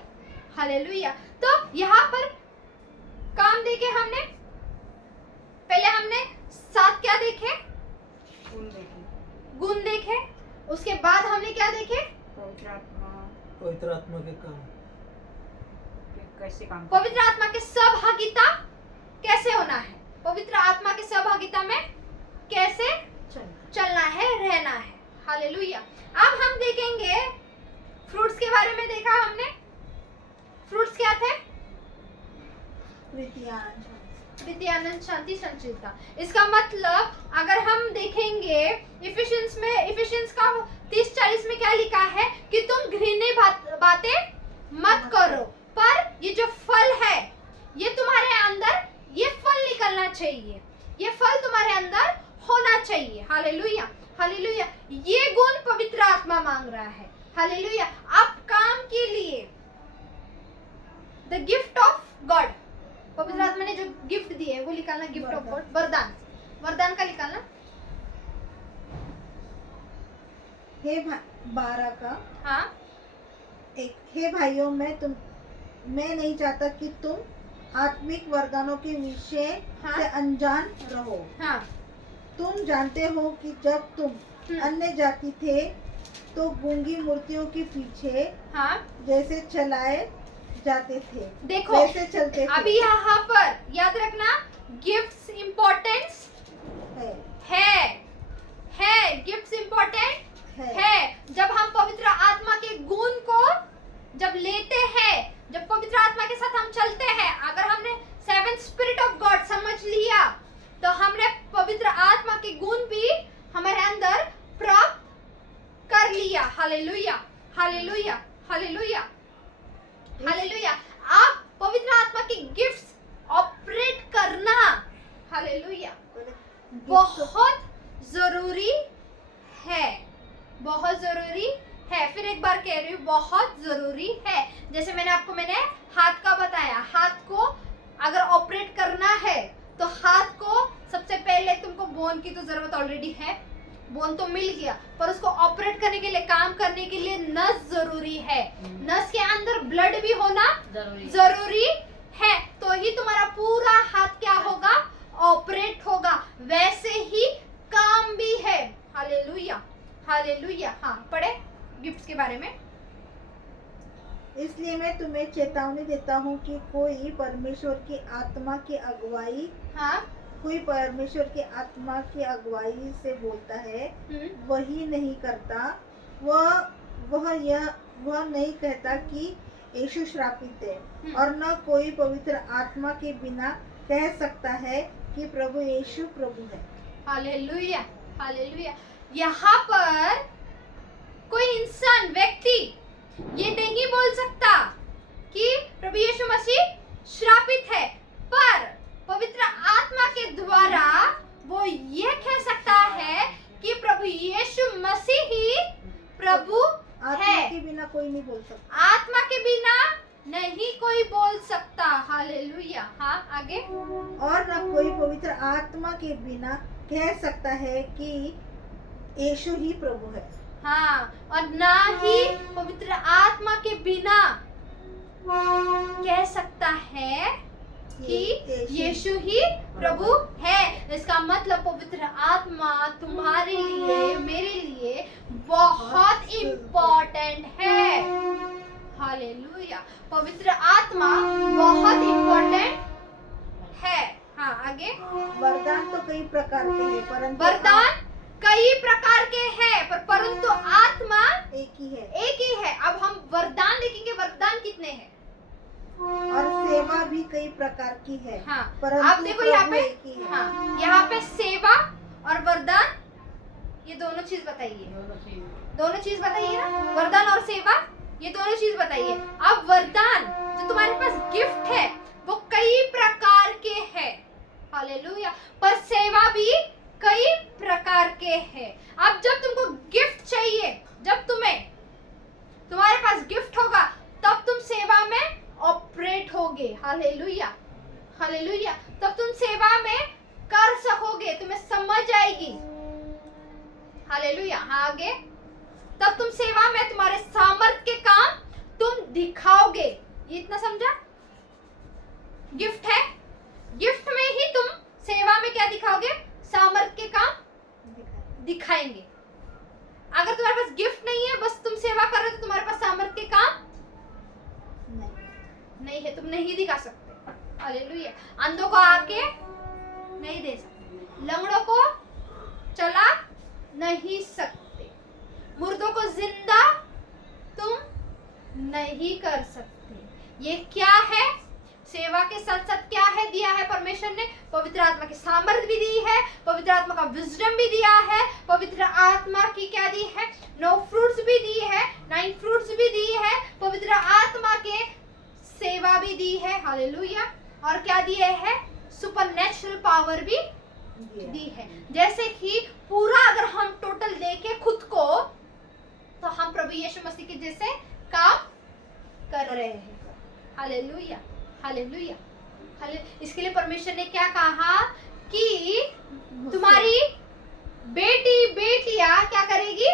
hallelujah. तो यहाँ पर काम देखे हमने, पहले हमने 7 क्या देखे, गुण देखे। उसके बाद हमने क्या देखे, पवित्र आत्मा के काम कैसे काम पवित्र आत्मा के सहभागिता कैसे होना है, पवित्र आत्मा के सहभागिता में कैसे चलना है, रहना है। हालेलुया। अब हम देखेंगे फ्रूट्स के बारे में। देखा हमने फ्रूट्स क्या थे, प्रीति आनंद प्रीति आनंद शांति संचिलता। इसका मतलब अगर हम देखेंगे इफिशियंस का 30-40 में क्या लिखा है कि तुम घृण्य बातें मत करो, पर ये जो फल है ये तुम्हारे अंदर, ये फल निकलना चाहिए, ये फल तुम्हारे अंदर होना चाहिए। Hallelujah, hallelujah. ये गुण पवित्र आत्मा मांग रहा है। हालेलुया। अब काम के लिए द गिफ्ट ऑफ गॉड, पवित्र आत्मा ने जो गिफ्ट दिए है वो निकालना, गिफ्ट ऑफ गॉड, वरदान, वरदान का निकालना। हे 12 का हाँ, हे भाइयों, मैं नहीं चाहता कि तुम आत्मिक वरदानों के विषय हाँ। से अनजान रहो। हाँ, तुम जानते हो कि जब तुम अन्य जाति थे तो गूंगी मूर्तियों के पीछे हाँ। जैसे चलाए जाते थे देखो वैसे चलते थे। अभी यहाँ पर याद रखना, गिफ्ट्स इम्पोर्टेंस है गिफ्ट्स इम्पोर्टेंट है। जब हम पवित्र आत्मा के गुण को जब लेते हैं, जब पवित्र आत्मा के साथ हम चलते हैं, अगर हमने 7 स्पिरिट ऑफ गॉड समझ लिया तो हमने पवित्र आत्मा के गुण भी हमारे अंदर प्राप्त कर लिया। Hallelujah, hallelujah, hallelujah, hallelujah. आप पवित्र आत्मा की गिफ्ट्स ऑपरेट करना। हालेलुया। बहुत जरूरी है, बहुत जरूरी है। फिर एक बार कह रही हूँ, बहुत जरूरी है। जैसे मैंने हाथ का बताया, हाथ को अगर ऑपरेट करना है तो हाथ को सबसे पहले तुमको बोन की तो जरूरत ऑलरेडी है, बोन तो मिल गया, पर उसको ऑपरेट करने के लिए, काम करने के लिए नस जरूरी है। नस के अंदर ब्लड भी होना जरूरी है, तो ही तुम्हारा पूरा हाथ क्या होगा, ऑपरेट होगा। वैसे ही काम भी है। Hallelujah, hallelujah. हाँ, पढ़े गिफ्ट्स के बारे में। इसलिए मैं तुम्हें चेतावनी देता हूँ कि कोई परमेश्वर की आत्मा की अगुवाई, हाँ, कोई परमेश्वर की आत्मा की अगुवाई से बोलता है वही नहीं करता, वह नहीं कहता कि यीशु श्रापित है, और न कोई पवित्र आत्मा के बिना कह सकता है कि प्रभु यीशु प्रभु है। Hallelujah, hallelujah. यहाँ पर कोई इंसान, व्यक्ति ये नहीं बोल सकता कि प्रभु यीशु मसीह श्रापित है, पर पवित्र आत्मा के द्वारा वो ये कह सकता है कि प्रभु यीशु मसीह ही प्रभु आत्मा है। के बिना कोई नहीं बोल सकता, आत्मा के बिना नहीं कोई बोल सकता। हालेलुया। हाँ, आगे। और न कोई पवित्र आत्मा के बिना कह सकता है कि यीशु ही प्रभु है। हाँ, और ना ही पवित्र आत्मा के बिना कह सकता है कि यीशु ही प्रभु है। इसका मतलब पवित्र आत्मा तुम्हारे लिए, मेरे लिए बहुत इम्पोर्टेंट है। हालेलुया, पवित्र आत्मा बहुत इम्पोर्टेंट है। हाँ, आगे। वरदान तो कई प्रकार के हैं, परंतु वरदान कई प्रकार के हैं, परंतु आत्मा एक ही है। एक ही है। अब हम वरदान देखेंगे, वरदान कितने हैं। और सेवा भी कई प्रकार की है, हाँ, परंतु आप देखो यहाँ प्रभु पे, एक ही है। हाँ, यहाँ पे सेवा और वरदान, ये दोनों चीज बताइए, दोनों चीज बताइए ना, वरदान और सेवा, ये दोनों चीज बताइए। अब वरदान जो तुम्हारे पास गिफ्ट है वो कई प्रकार के हैं। हालेलुया। पर सेवा भी कई प्रकार के हैं। अब जब तुमको गिफ्ट चाहिए, जब तुम्हारे पास गिफ्ट होगा, तब तुम सेवा में ऑपरेट होगे। Hallelujah, hallelujah. तब तुम सेवा में कर सकोगे, तुम्हें समझ आएगी। हालेलुया। हाँ, आगे। तब तुम सेवा में तुम्हारे सामर्थ्य के काम तुम दिखाओगे। ये इतना समझा? गिफ्ट है, गिफ्ट में ही तुम सेवा में क्या दिखाओगे, सामर्थ्य के काम दिखाएंगे। अगर तुम्हारे पास गिफ्ट नहीं है, बस तुम सेवा कर रहे हो, तो तुम्हारे पास सामर्थ्य के काम नहीं है, तुम नहीं दिखा सकते। हालेलुया। अंधों को आके नहीं दे सकते, लंगड़ों को चला नहीं सकते, मुर्दों को जिंदा तुम नहीं कर सकते। ये क्या है? सेवा के साथ साथ क्या है दिया है परमेश्वर ने? पवित्र आत्मा की सामर्थ भी दी है, पवित्र आत्मा का विजडम भी दिया है, पवित्र आत्मा की क्या दी है, 9 फ्रूट्स भी दी है, 9 फ्रूट्स भी दी है, पवित्र आत्मा के सेवा भी दी है। हालेलुया। और क्या दिए है? सुपरनेचुरल पावर भी दी है। जैसे कि पूरा अगर हम टोटल देखें खुद को, तो हम प्रभु यीशु मसीह के जैसे काम कर रहे हैं। हालेलुया, हालेलुया, इसके लिए परमेश्वर ने क्या कहा कि तुम्हारी बेटियां क्या करेगी?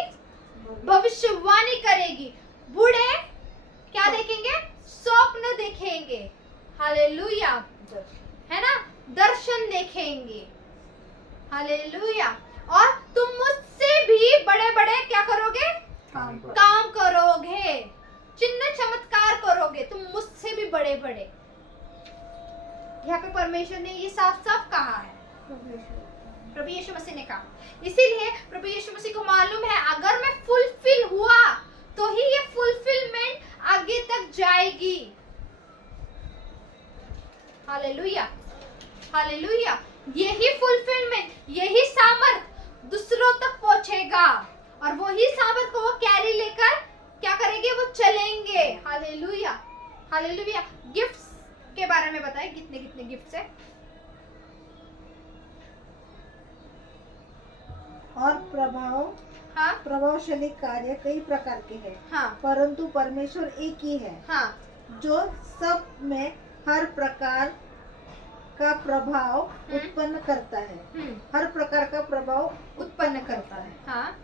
भविष्यवाणी करेगी। बूढ़े क्या देखेंगे? स्वप्न देखेंगे। हालेलुया, है ना? दर्शन देखेंगे। हालेलुया। और तुम मुझसे भी बड़े बड़े क्या करोगे? काम करोगे, चिन्ह चमत्कार करोगे, तुम मुझसे भी बड़े बड़े। यहाँ पे परमेश्वर ने ये साफ साफ कहा है, प्रभु यीशु मसीह ने कहा। इसीलिए प्रभु यीशु मसीह को मालूम है, अगर मैं फुलफिल हुआ तो ही ये फुलफिलमेंट आगे तक जाएगी। Hallelujah, hallelujah. यही फुलफिलमेंट, यही सामर्थ दूसरों तक पहुंचेगा, और वही सामर्थ को वो कैरी लेकर क्या करेंगे? वो चलेंगे। Hallelujah, hallelujah. गिफ्ट्स के बारे में बताएं, कितने कितने गिफ्ट्स है? और हाँ प्रभावशाली कार्य कई प्रकार के हैं, हाँ परंतु परमेश्वर एक ही है हाँ जो सब में हर प्रकार का प्रभाव उत्पन्न करता है, हर प्रकार का प्रभाव उत्पन्न करता है। हाँ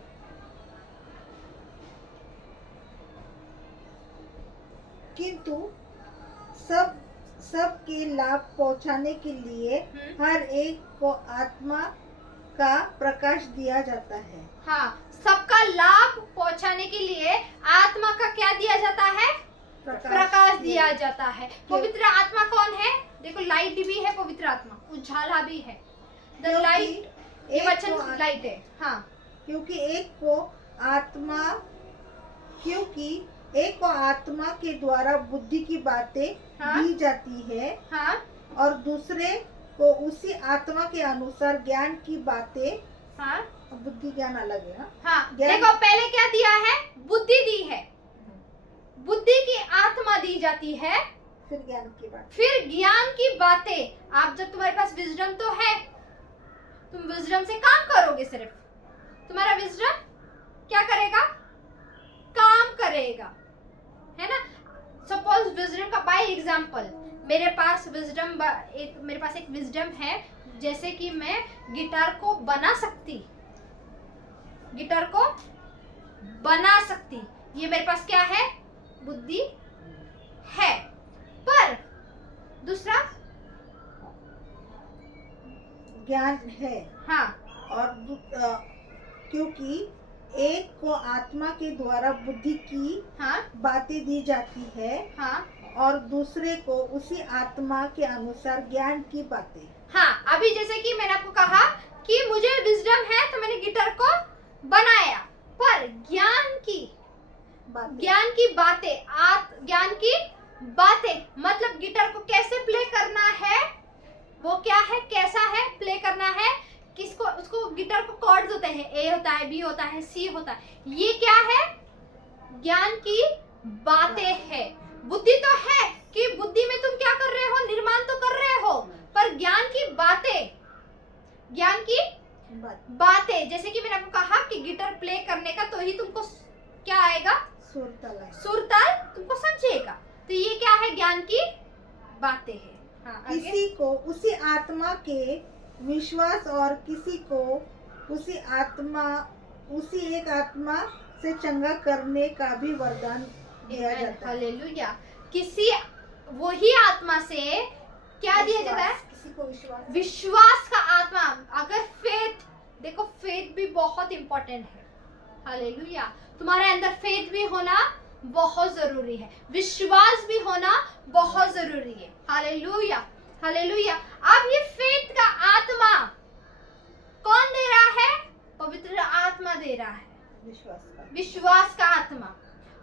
किंतु सबके लाभ पहुंचाने के लिए हर एक को आत्मा का प्रकाश दिया जाता है। हाँ, सबका लाभ पहुंचाने के लिए आत्मा का क्या दिया जाता है? प्रकाश दिया जाता है। पवित्र आत्मा कौन है? देखो, लाइट भी है पवित्र आत्मा, उजाला भी है। द लाइट, ये वचन लाइट है। हाँ, क्योंकि एक को आत्मा के द्वारा बुद्धि की बातें दी जाती है, हाँ, और दूसरे को उसी आत्मा के अनुसार ज्ञान की बातें, हाँ, बुद्धि ज्ञान अलग है ना? हाँ। ज्ञान- देखो, पहले क्या दिया है? बुद्धि दी है, बुद्धि की आत्मा दी जाती है, फिर ज्ञान की बात। फिर ज्ञान की बातें। आप जब तुम्हारे पास विजडम तो है, तुम विजडम से काम करोगे, सिर्फ तुम्हारा विजडम क्या करेगा? काम करेगा, है ना? सपोज विजडम का बाय एग्जांपल, मेरे पास एक विजडम है, जैसे कि मैं गिटार को बना सकती, ये मेरे पास क्या है? बुद्धि है। पर दूसरा ज्ञान है। हाँ, और क्योंकि एक को आत्मा के द्वारा बुद्धि की हाँ, बातें दी जाती है, हाँ, और दूसरे को उसी आत्मा के अनुसार ज्ञान की बातें। हाँ। अभी जैसे कि मैंने आपको कहा कि मुझे विजडम है तो मैंने गिटार को बनाया, पर ज्ञान की बातें मतलब गिटार को कैसे प्ले करना है, वो क्या है, कैसा है प्ले करना है, किसको, उसको गिटार को कॉर्ड्स होते हैं, ए होता है, बी होता है, सी होता है, ये क्या है? ज्ञान की बातें है। बुद्धि तो है कि बुद्धि में तुम क्या कर रहे हो? निर्माण तो कर रहे हो, पर ज्ञान की बातें, जैसे कि मैंने आपको कहा कि गिटार प्ले करने का तो ही तुमको क्या आएगा? सुरताल तुमको समझेगा। तो ये क्या है? ज्ञान की बातें है। हाँ, आगे। किसी को उसी आत्मा के विश्वास और किसी को उसी एक आत्मा से चंगा करने का भी वरदान दिया जाता है। हालेलुया। किसी वही आत्मा से क्या दिया जाता है? किसी को विश्वास का आत्मा। अगर फेथ, देखो फेथ भी बहुत इंपॉर्टेंट है। हालेलुया। तुम्हारे अंदर फेथ भी होना बहुत जरूरी है, विश्वास भी होना बहुत जरूरी है। Hallelujah, hallelujah. अब ये फेथ का आत्मा कौन दे रहा है? पवित्र आत्मा दे रहा है, विश्वास का आत्मा।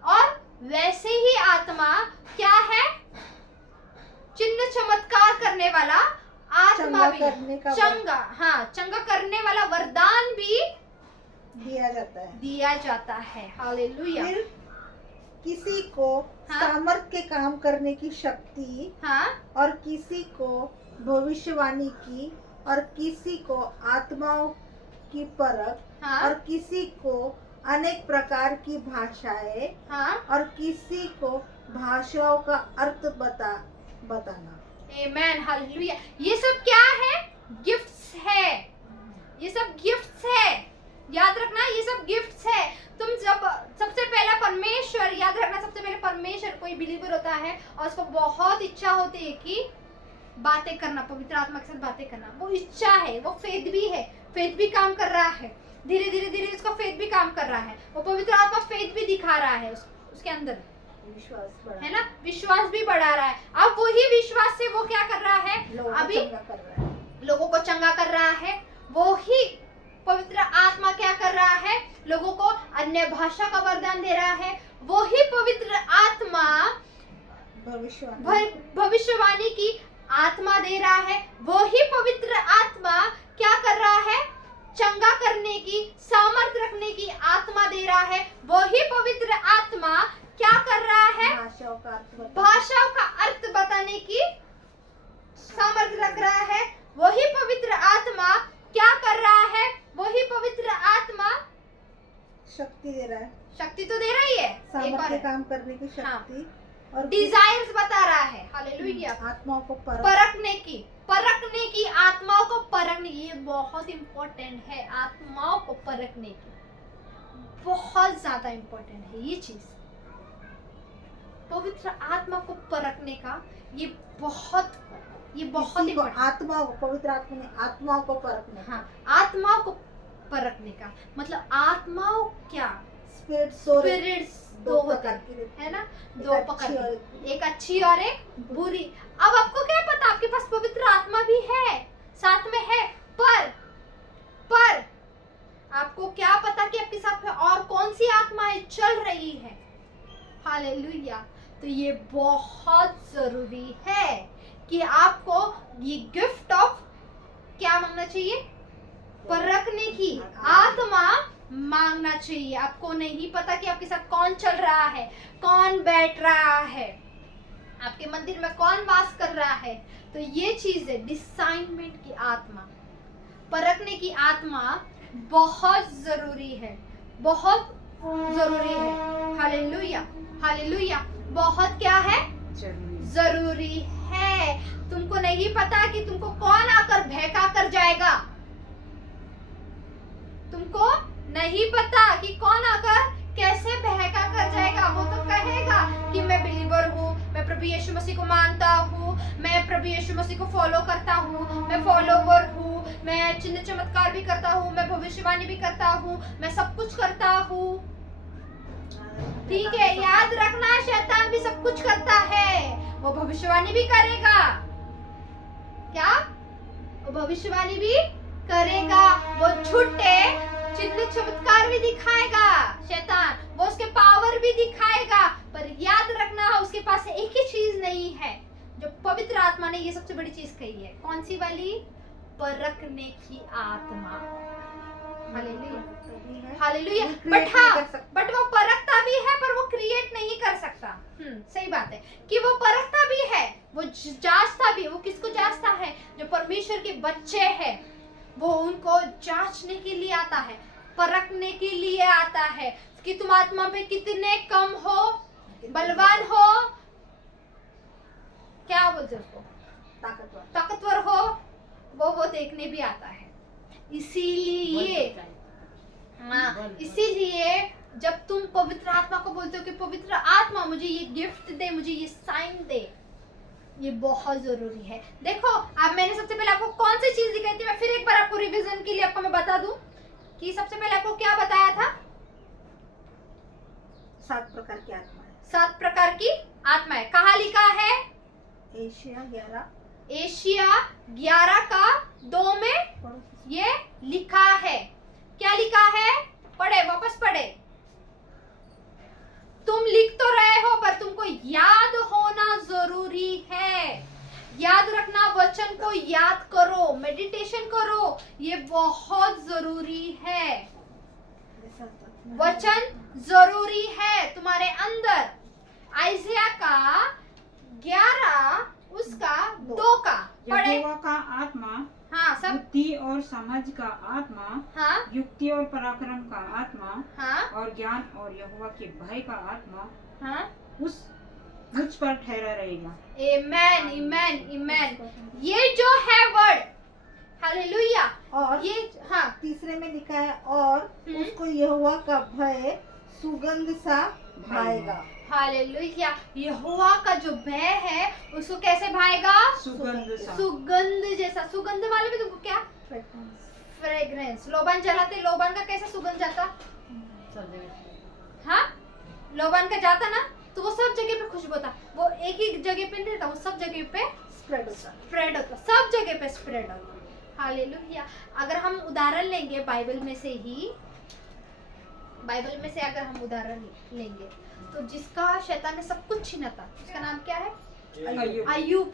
और वैसे ही आत्मा क्या है? चिन्ह चमत्कार करने वाला आत्मा भी, चंगा करने वाला वरदान भी दिया जाता है। हालेलुया। फिर किसी को सामर्थ के काम करने की शक्ति, और किसी को भविष्यवाणी की, और किसी को आत्माओं की परख, और किसी को अनेक प्रकार की भाषाएं, और किसी को भाषाओं का अर्थ बताना। आमेन, हालेलुया। ये सब क्या है? गिफ्ट्स है, ये सब गिफ्ट्स है। याद रखना, ये सब गिफ्ट्स है। तुम जब सबसे पहला परमेश्वर, याद रखना, सबसे पहले परमेश्वर, कोई बिलीवर होता है और उसको बहुत इच्छा होती है कि बातें करना, पवित्र आत्मा के साथ बातें करना, वो इच्छा है, वो फेथ भी है, फेथ भी काम कर रहा है, धीरे धीरे उसका फेथ भी काम कर रहा है, वो पवित्र आत्मा फेथ भी दिखा रहा है उसके अंदर, विश्वास है ना, विश्वास भी बढ़ा रहा है। अब वही विश्वास से वो क्या कर रहा है? अभी लोगों को चंगा कर रहा है। वो ही पवित्र आत्मा क्या कर रहा है? लोगों को अन्य भाषा का वरदान दे रहा है। वो ही पवित्र आत्मा भविष्यवाणी की आत्मा दे रहा है। वो ही पवित्र आत्मा क्या कर रहा है? चंगा करने की, सामर्थ रखने की आत्मा दे रहा है। वो ही पवित्र आत्मा क्या कर रहा है? भाषाओं का अर्थ बताने की सामर्थ रख रहा है। वही पवित्र आत्मा क्या कर रहा है? वही पवित्र आत्मा शक्ति दे रहा है, शक्ति तो दे रही है, एक सामर्थ्य और काम करने की शक्ति और डिजायर्स बता रहा है। हालेलुया। आत्माओं को परखने की आत्माओं को परखने, ये बहुत इंपॉर्टेंट है। आत्माओं को परखने की बहुत ज्यादा इंपॉर्टेंट है ये चीज। पवित्र आत्मा को परखने का ये बहुत किसी को important- आत्माओं को, पवित्र आत्मा ने आत्माओं को परखने का, हाँ, आत्माओं को परखने का मतलब आत्माओं क्या, स्पिरिट सोल स्पिरिट्स दो दो होते प्रकार हैं, की, है ना, एक दो अच्छी पकड़ और एक अच्छी और एक बुरी। अब आपको क्या पता, आपके पास पवित्र आत्मा भी है, साथ में है, पर आपको क्या पता कि आपके साथ में और कौन सी आत्माएं चल रही है। हालेलुया। तो ये बहुत जरूरी है कि आपको ये गिफ्ट ऑफ क्या मांगना चाहिए, परखने की आत्मा मांगना चाहिए। आपको नहीं पता कि आपके साथ कौन चल रहा है, कौन बैठ रहा है, आपके मंदिर में कौन वास कर रहा है। तो ये चीज है डिसाइनमेंट की आत्मा, परखने की आत्मा बहुत जरूरी है, बहुत जरूरी है। Hallelujah, hallelujah. बहुत क्या है, जरूरी है। तुमको नहीं पता कि तुमको कौन आकर बहका कर जाएगा, तुमको नहीं पता कि कौन आकर कैसे बहका कर जाएगा। वो तो कहेगा कि मैं बिलीवर हूँ, मैं प्रभु यीशु मसीह को मानता हूँ, मैं प्रभु यीशु मसीह को फॉलो करता हूँ, मैं फॉलोवर हूँ, मैं चिन्ह चमत्कार भी करता हूँ, मैं भविष्यवाणी भी करता हूँ, मैं सब कुछ करता हूँ। ठीक है, याद रखना, शैतान भी सब कुछ करता है। वो भविष्यवाणी भी करेगा, क्या, वो भविष्यवाणी भी करेगा, वो झूठे चिन्ह चमत्कार भी दिखाएगा शैतान, वो उसके पावर भी दिखाएगा। पर याद रखना, उसके पास एक ही चीज नहीं है जो पवित्र आत्मा ने ये सबसे बड़ी चीज कही है। कौन सी वाली, परखने की आत्मा। Hallelujah, hallelujah. बट वो परखता भी है, पर वो क्रिएट नहीं कर सकता। सही बात है कि वो परखता भी है, वो जांचता भी है। वो किसको जांचता है, जो परमेश्वर के बच्चे हैं, वो उनको जांचने के लिए आता है, परखने के लिए आता है कि तुम आत्मा में कितने कम हो, बलवान हो, क्या बोलते उसको, ताकतवर हो, वो देखने भी आता है। इसीलिए जब तुम पवित्र आत्मा को बोलते हो कि पवित्र आत्मा मुझे ये गिफ्ट दे, मुझे ये साइन दे, ये बहुत जरूरी है। देखो, अब मैंने सबसे पहले आपको कौन सी चीज दिखाई थी, मैं फिर एक बार आपको रिवीजन के लिए आपको मैं बता दूं कि सबसे पहले आपको क्या बताया था, 7 प्रकार की आत्माएं, 7 प्रकार की आत्माएं। कहाँ लिखा है, एशिया 11, एशिया 11 का 2 में ये लिखा है। क्या लिखा है, पढ़े, वापस पढ़े। तुम लिख तो रहे हो, पर तुमको याद होना जरूरी है। याद रखना, वचन को याद करो, मेडिटेशन करो, ये बहुत जरूरी है। वचन जरूरी है तुम्हारे अंदर। आइजिया का 11 उसका 2 का पढ़े। यहोवा का आत्मा हाँ, सब, बुद्धि और समझ का आत्मा, हाँ, युक्ति और पराक्रम का आत्मा, हाँ, और ज्ञान और यहोवा के भय का आत्मा हाँ। उस मुझ पर ठहरा रहेगा। आमेन, आमेन, आमेन। ये जो है वर्ड, हालेलुया, और ये, हाँ, तीसरे में लिखा है, और उसको यहोवा का भय सुगंध सा भाएगा। हालेलुया। यहोवा का जो भय है उसको कैसे भाएगा, सुगंध सा। सुगंध जैसा। सुगंध मालूम है तुमको क्या, फ्रेग्रेंस। लोबान जलाते, लोबान का कैसे सुगंध जाता, हाँ, लोबान का जाता ना, तो वो सब जगह पे खुशबू होता, वो एक ही जगह पे नहीं रहता, वो सब जगह पे स्प्रेड होता, सब जगह पे स्प्रेड होता। हालेलुया। अगर हम उदाहरण लेंगे बाइबल में से ही, बाइबल में से अगर हम उदाहरण लेंगे, तो जिसका शैतान ने सब कुछ छीना था, उसका नाम क्या है, अय्यूब।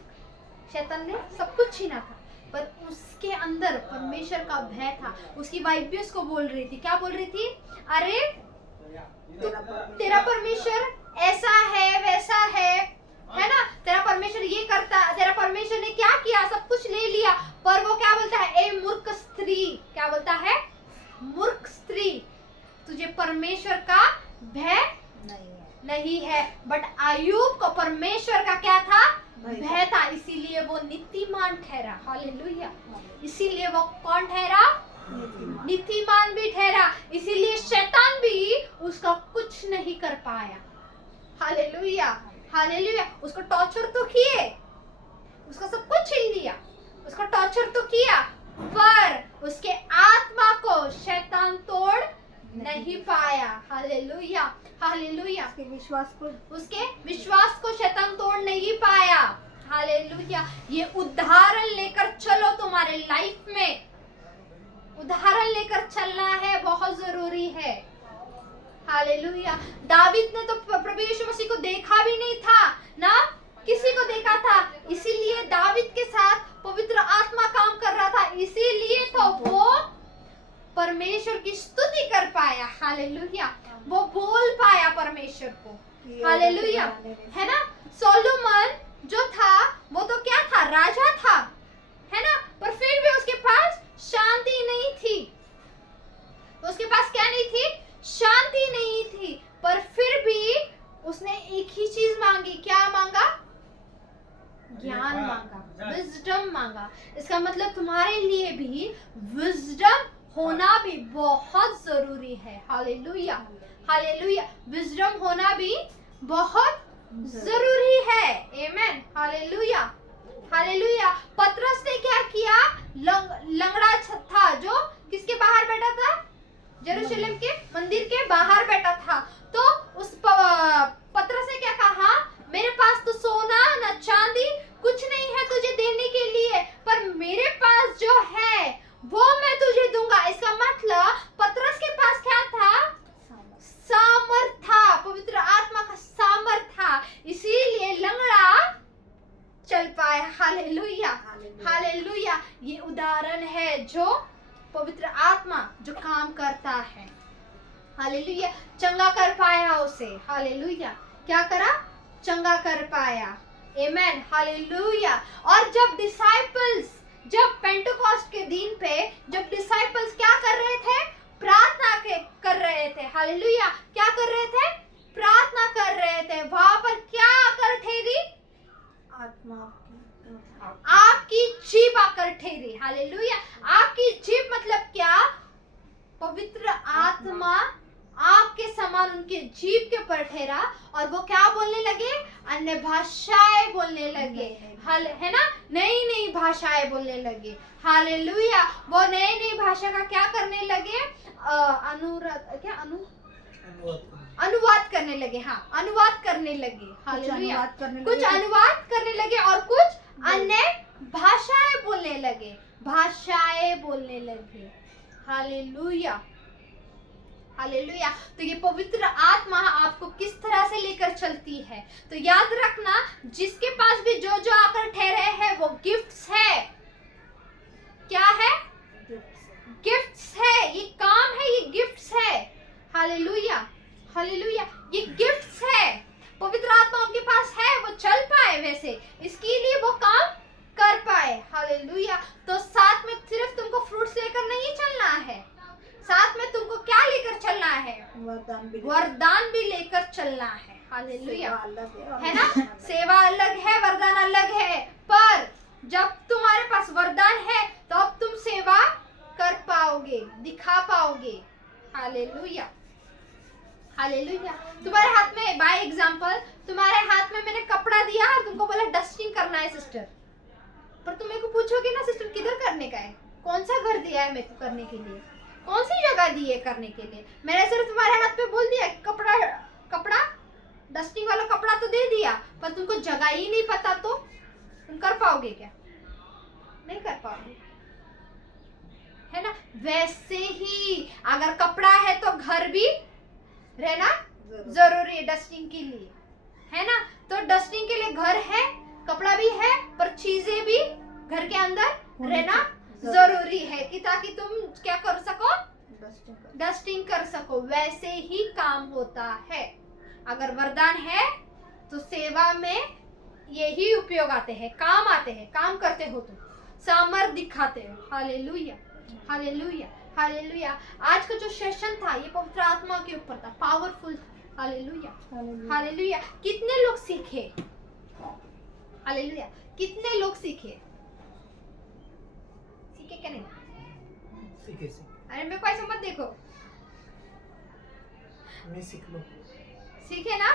शैतान ने सब कुछ छीना था, पर उसके अंदर परमेश्वर का भय था। उसकी वाइफ भी उसको बोल रही थी, क्या बोल रही थी, अरे तेरा परमेश्वर ऐसा है, वैसा है ना, तेरा परमेश्वर ये करता, तेरा परमेश्वर ने क्या किया, सब कुछ ले लिया। पर वो क्या बोलता है, ए मूर्ख स्त्री, क्या बोलता है, नहीं है। बट अय्यूब को परमेश्वर का क्या था? भय था। भय था, इसीलिए वो नीतिमान ठहरा। हालेलुया। इसीलिए वो कौन ठहरा? नीतिमान। नीतिमान भी ठहरा। इसीलिए शैतान भी उसका कुछ नहीं कर पाया। Hallelujah, hallelujah. उसको टॉर्चर तो किए, उसका सब कुछ छीन लिया, उसको टॉर्चर तो किया, पर उसके आत्मा को शैतान तोड़ नहीं पाया। Hallelujah, hallelujah. उसके विश्वास को शैतान तोड़ नहीं पाया। हालेलुया। ये उदाहरण लेकर चलो तुम्हारे लाइफ में, उदाहरण लेकर चलना है, बहुत जरूरी है। हालेलुया। दावीद ने तो प्रभु यीशु मसीह को देखा भी नहीं था ना, किसी को देखा था, इसीलिए दावीद के साथ पवित्र आत्मा काम कर रहा था, इसीलिए तो वो परमेश्वर की स्तुति कर पाया। हालेलुया। वो बोल पाया परमेश्वर को। हालेलुया, है ना। सोलोमन जो था वो तो क्या था? राजा था, है ना, पर फिर भी उसके पास शांति नहीं थी। उसके पास क्या नहीं थी? शांति नहीं थी। पर फिर भी उसने एक ही चीज मांगी। क्या मांगा? ज्ञान मांगा, विजडम मांगा। इसका मतलब तुम्हारे लिए भी विजडम होना भी बहुत जरूरी है। Hallelujah, hallelujah. विजडम होना भी बहुत जरूरी है। आमेन। Hallelujah, hallelujah. पतरस ने क्या किया? लंगड़ा था जो किसके बाहर बैठा था? यरूशलेम के मंदिर के बाहर बैठा था। तो उस पतरस ने क्या कहा? मेरे पास तो सोना न चांदी कुछ नहीं है तुझे देने के लिए, पर मेरे पास जो है वो मैं तुझे दूंगा। इसका मतलब पतरस के पास क्या था? सामर्थ था, पवित्र आत्मा का सामर्थ था, इसीलिए लंगड़ा चल पाया। Hallelujah, hallelujah. ये उदाहरण है जो पवित्र आत्मा जो काम करता है। हालेलुया। चंगा कर पाया उसे। हालेलुया। क्या करा? चंगा कर पाया। आमेन। हालेलुया। और जब डिसाइपल्स, जब पेंटेकोस्ट के दिन पे जब डिसाइपल्स क्या कर रहे थे? प्रार्थना कर रहे थे। हालेलुया। क्या कर रहे थे? प्रार्थना कर रहे थे। वहां पर क्या आकर ठहरी? आत्मा आपकी जीभ आकर ठहरी। हालेलुया। आपकी जीभ मतलब क्या? पवित्र आत्मा आपके समान उनके जीभ के ऊपर ठहरा और वो क्या बोलने लगे? अन्य भाषाएं बोलने लगे। है ना, नई नई भाषाएं बोलने लगे। हालेलुया। वो नई नई भाषा का क्या करने लगे? अनुवाद करने लगे। हाँ, अनुवाद करने लगे। हालेलुया। कुछ अनुवाद करने लगे और कुछ अन्य भाषाएं बोलने लगे, भाषाएं बोलने लगे। Hallelujah, hallelujah. तो ये पवित्र आत्मा आपको किस तरह से लेकर चलती है? तो याद रखना, जिसके पास भी जो जो आकर ठहरे हैं वो गिफ्ट्स है। क्या है? गिफ्ट्स है। ये काम है, ये गिफ्ट्स है। Hallelujah, hallelujah. ये गिफ्ट्स है। पवित्र आत्मा उनके पास है, वो चल पाए वैसे, इसके लिए वो काम कर पाए। हालेलुया। तो साथ में सिर्फ तुमको फ्रूट्स लेकर नहीं चलना है, साथ में तुमको क्या लेकर चलना है? वरदान भी लेकर चलना है। हालेलुया, है ना। सेवा अलग है, वरदान अलग है, पर जब तुम्हारे पास वरदान है तो अब तुम सेवा कर पाओगे, दिखा पाओगे। Hallelujah, hallelujah. तुम्हारे हाथ में, बाय एग्जांपल, तुम्हारे हाथ में मैंने कपड़ा दिया और तुमको बोला डस्टिंग करना है सिस्टर, पर तुम मेरे को पूछोगे ना सिस्टर किधर करने का है, कौन सा घर दिया है मेरे को करने के लिए, कौन सी जगह दी है करने के लिए? मैंने सिर्फ तुम्हारे हाथ पे बोल दिया कपड़ा डस्टिंग वाला कपड़ा तो दे दिया, पर तुमको जगह ही नहीं पता, तो तुम कर पाओगे क्या? नहीं कर पाओगे, है ना। वैसे ही अगर कपड़ा है तो घर भी रहना जरूरी है डस्टिंग के लिए, है ना। तो डस्टिंग के लिए घर है, कपड़ा भी है, पर चीजें भी घर के अंदर रहना जरूरी है कि ताकि तुम क्या कर सको? डस्टिंग कर सको। वैसे ही काम होता है। अगर वरदान है तो सेवा में यही उपयोग आते हैं, काम आते हैं, काम करते हो तुम, सामर्थ दिखाते हो। Hallelujah, hallelujah, hallelujah. आज का जो सेशन था ये पवित्र आत्मा के ऊपर था, पावरफुल था। Hallelujah hallelujah. हालेलुया। कितने लोग सीखे? हालेलुया। कितने लोग सीखे? सीखे क्या नहीं? सीखे अरे मेरे को ऐसा मत देखो। मैं सीख लो। सीखे ना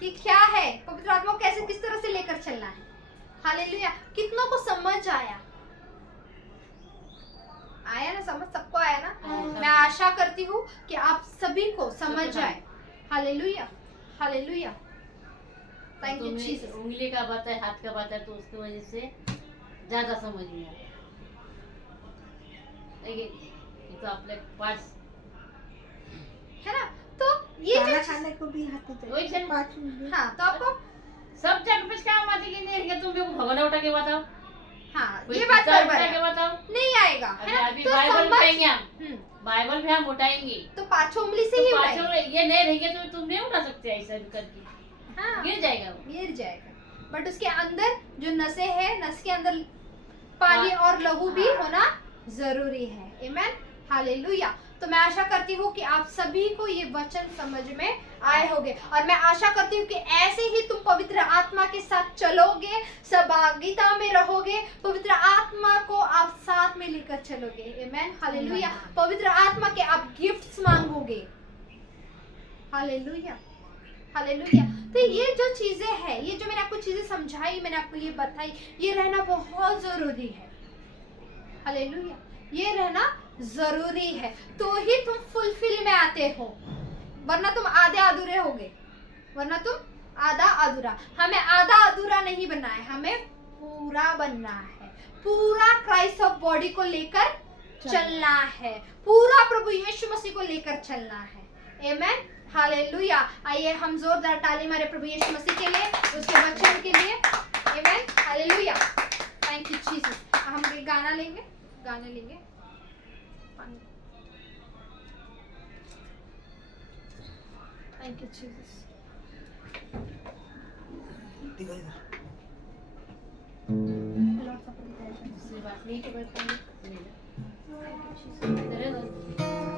कि क्या है पवित्र आत्मा को कैसे किस तरह से लेकर चलना है। हालेलुया। कितनों को समझ आया? आया ना समझ? सबको आया ना? मैं आशा करती हूँ कि आप सभी को समझ आए। Hallelujah hallelujah. थैंक यू तुम्हें जीसस। उंगली का बात है, हाथ का बात है, तो उसकी वजह से ज्यादा समझ में आया। लेकिन ये तो आपले पास है ना? तो ये खाना जो खाने को भी हाथी वही चाहिए है। 5 मिनट। हाँ तो आपको सब जगह पे काम आती कि नहीं है, तुम मेरे को भगवान उठा के बताओ। हाँ कोई ये बात किताब बराबर उठा के है। बताओ। नहीं आएगा है ना? अभी तो बाइबल समझ उठाएंगे हम, बाइबल भी हम उठाएंगे। तो पांचों उंगली से तो ही पांचों उठाएंगे। ये नहीं रहेंगे तो तुम नहीं उठा सकते ऐसा भी करके, हाँ गिर जाएगा वो। गिर जाएगा। बट उसके अंदर जो नसें है, नस के अंदर पानी और लहू भी होना जरूरी है। Amen hallelujah. तो मैं आशा करती हूँ कि आप सभी को ये वचन समझ में आए होंगे और मैं आशा करती हूँ कि ऐसे ही तुम पवित्र आत्मा के साथ चलोगे, सहभागिता में रहोगे, पवित्र आत्मा को आप साथ में लेकर चलोगे। Amen hallelujah. पवित्र आत्मा के आप गिफ्ट्स मांगोगे। Hallelujah hallelujah. तो ये जो चीजें हैं, ये जो मैंने आपको चीजें समझाई, मैंने आपको ये बताई, ये रहना बहुत जरूरी है। हालेलुया। ये रहना जरूरी है तो ही तुम फुलफिल में आते हो, वरना तुम आधे अधूरे होगे। वरना तुम आधा अधूरा। हमें आधा अधूरा नहीं बनना है, हमें पूरा बनना है। पूरा क्राइस्ट ऑफ बॉडी को लेकर चलना है, पूरा प्रभु यीशु मसीह को लेकर चलना है। Amen hallelujah. आइए हम जोरदार ताली मारे प्रभु यीशु मसीह के लिए, उसके वचन के लिए। Amen hallelujah. Thank you Jesus. हम एक गाना लेंगे, गाना लेंगे। Thank you Jesus. दूसरी बात नहीं तो बैठेंगे। नहीं ना। इधर है ना।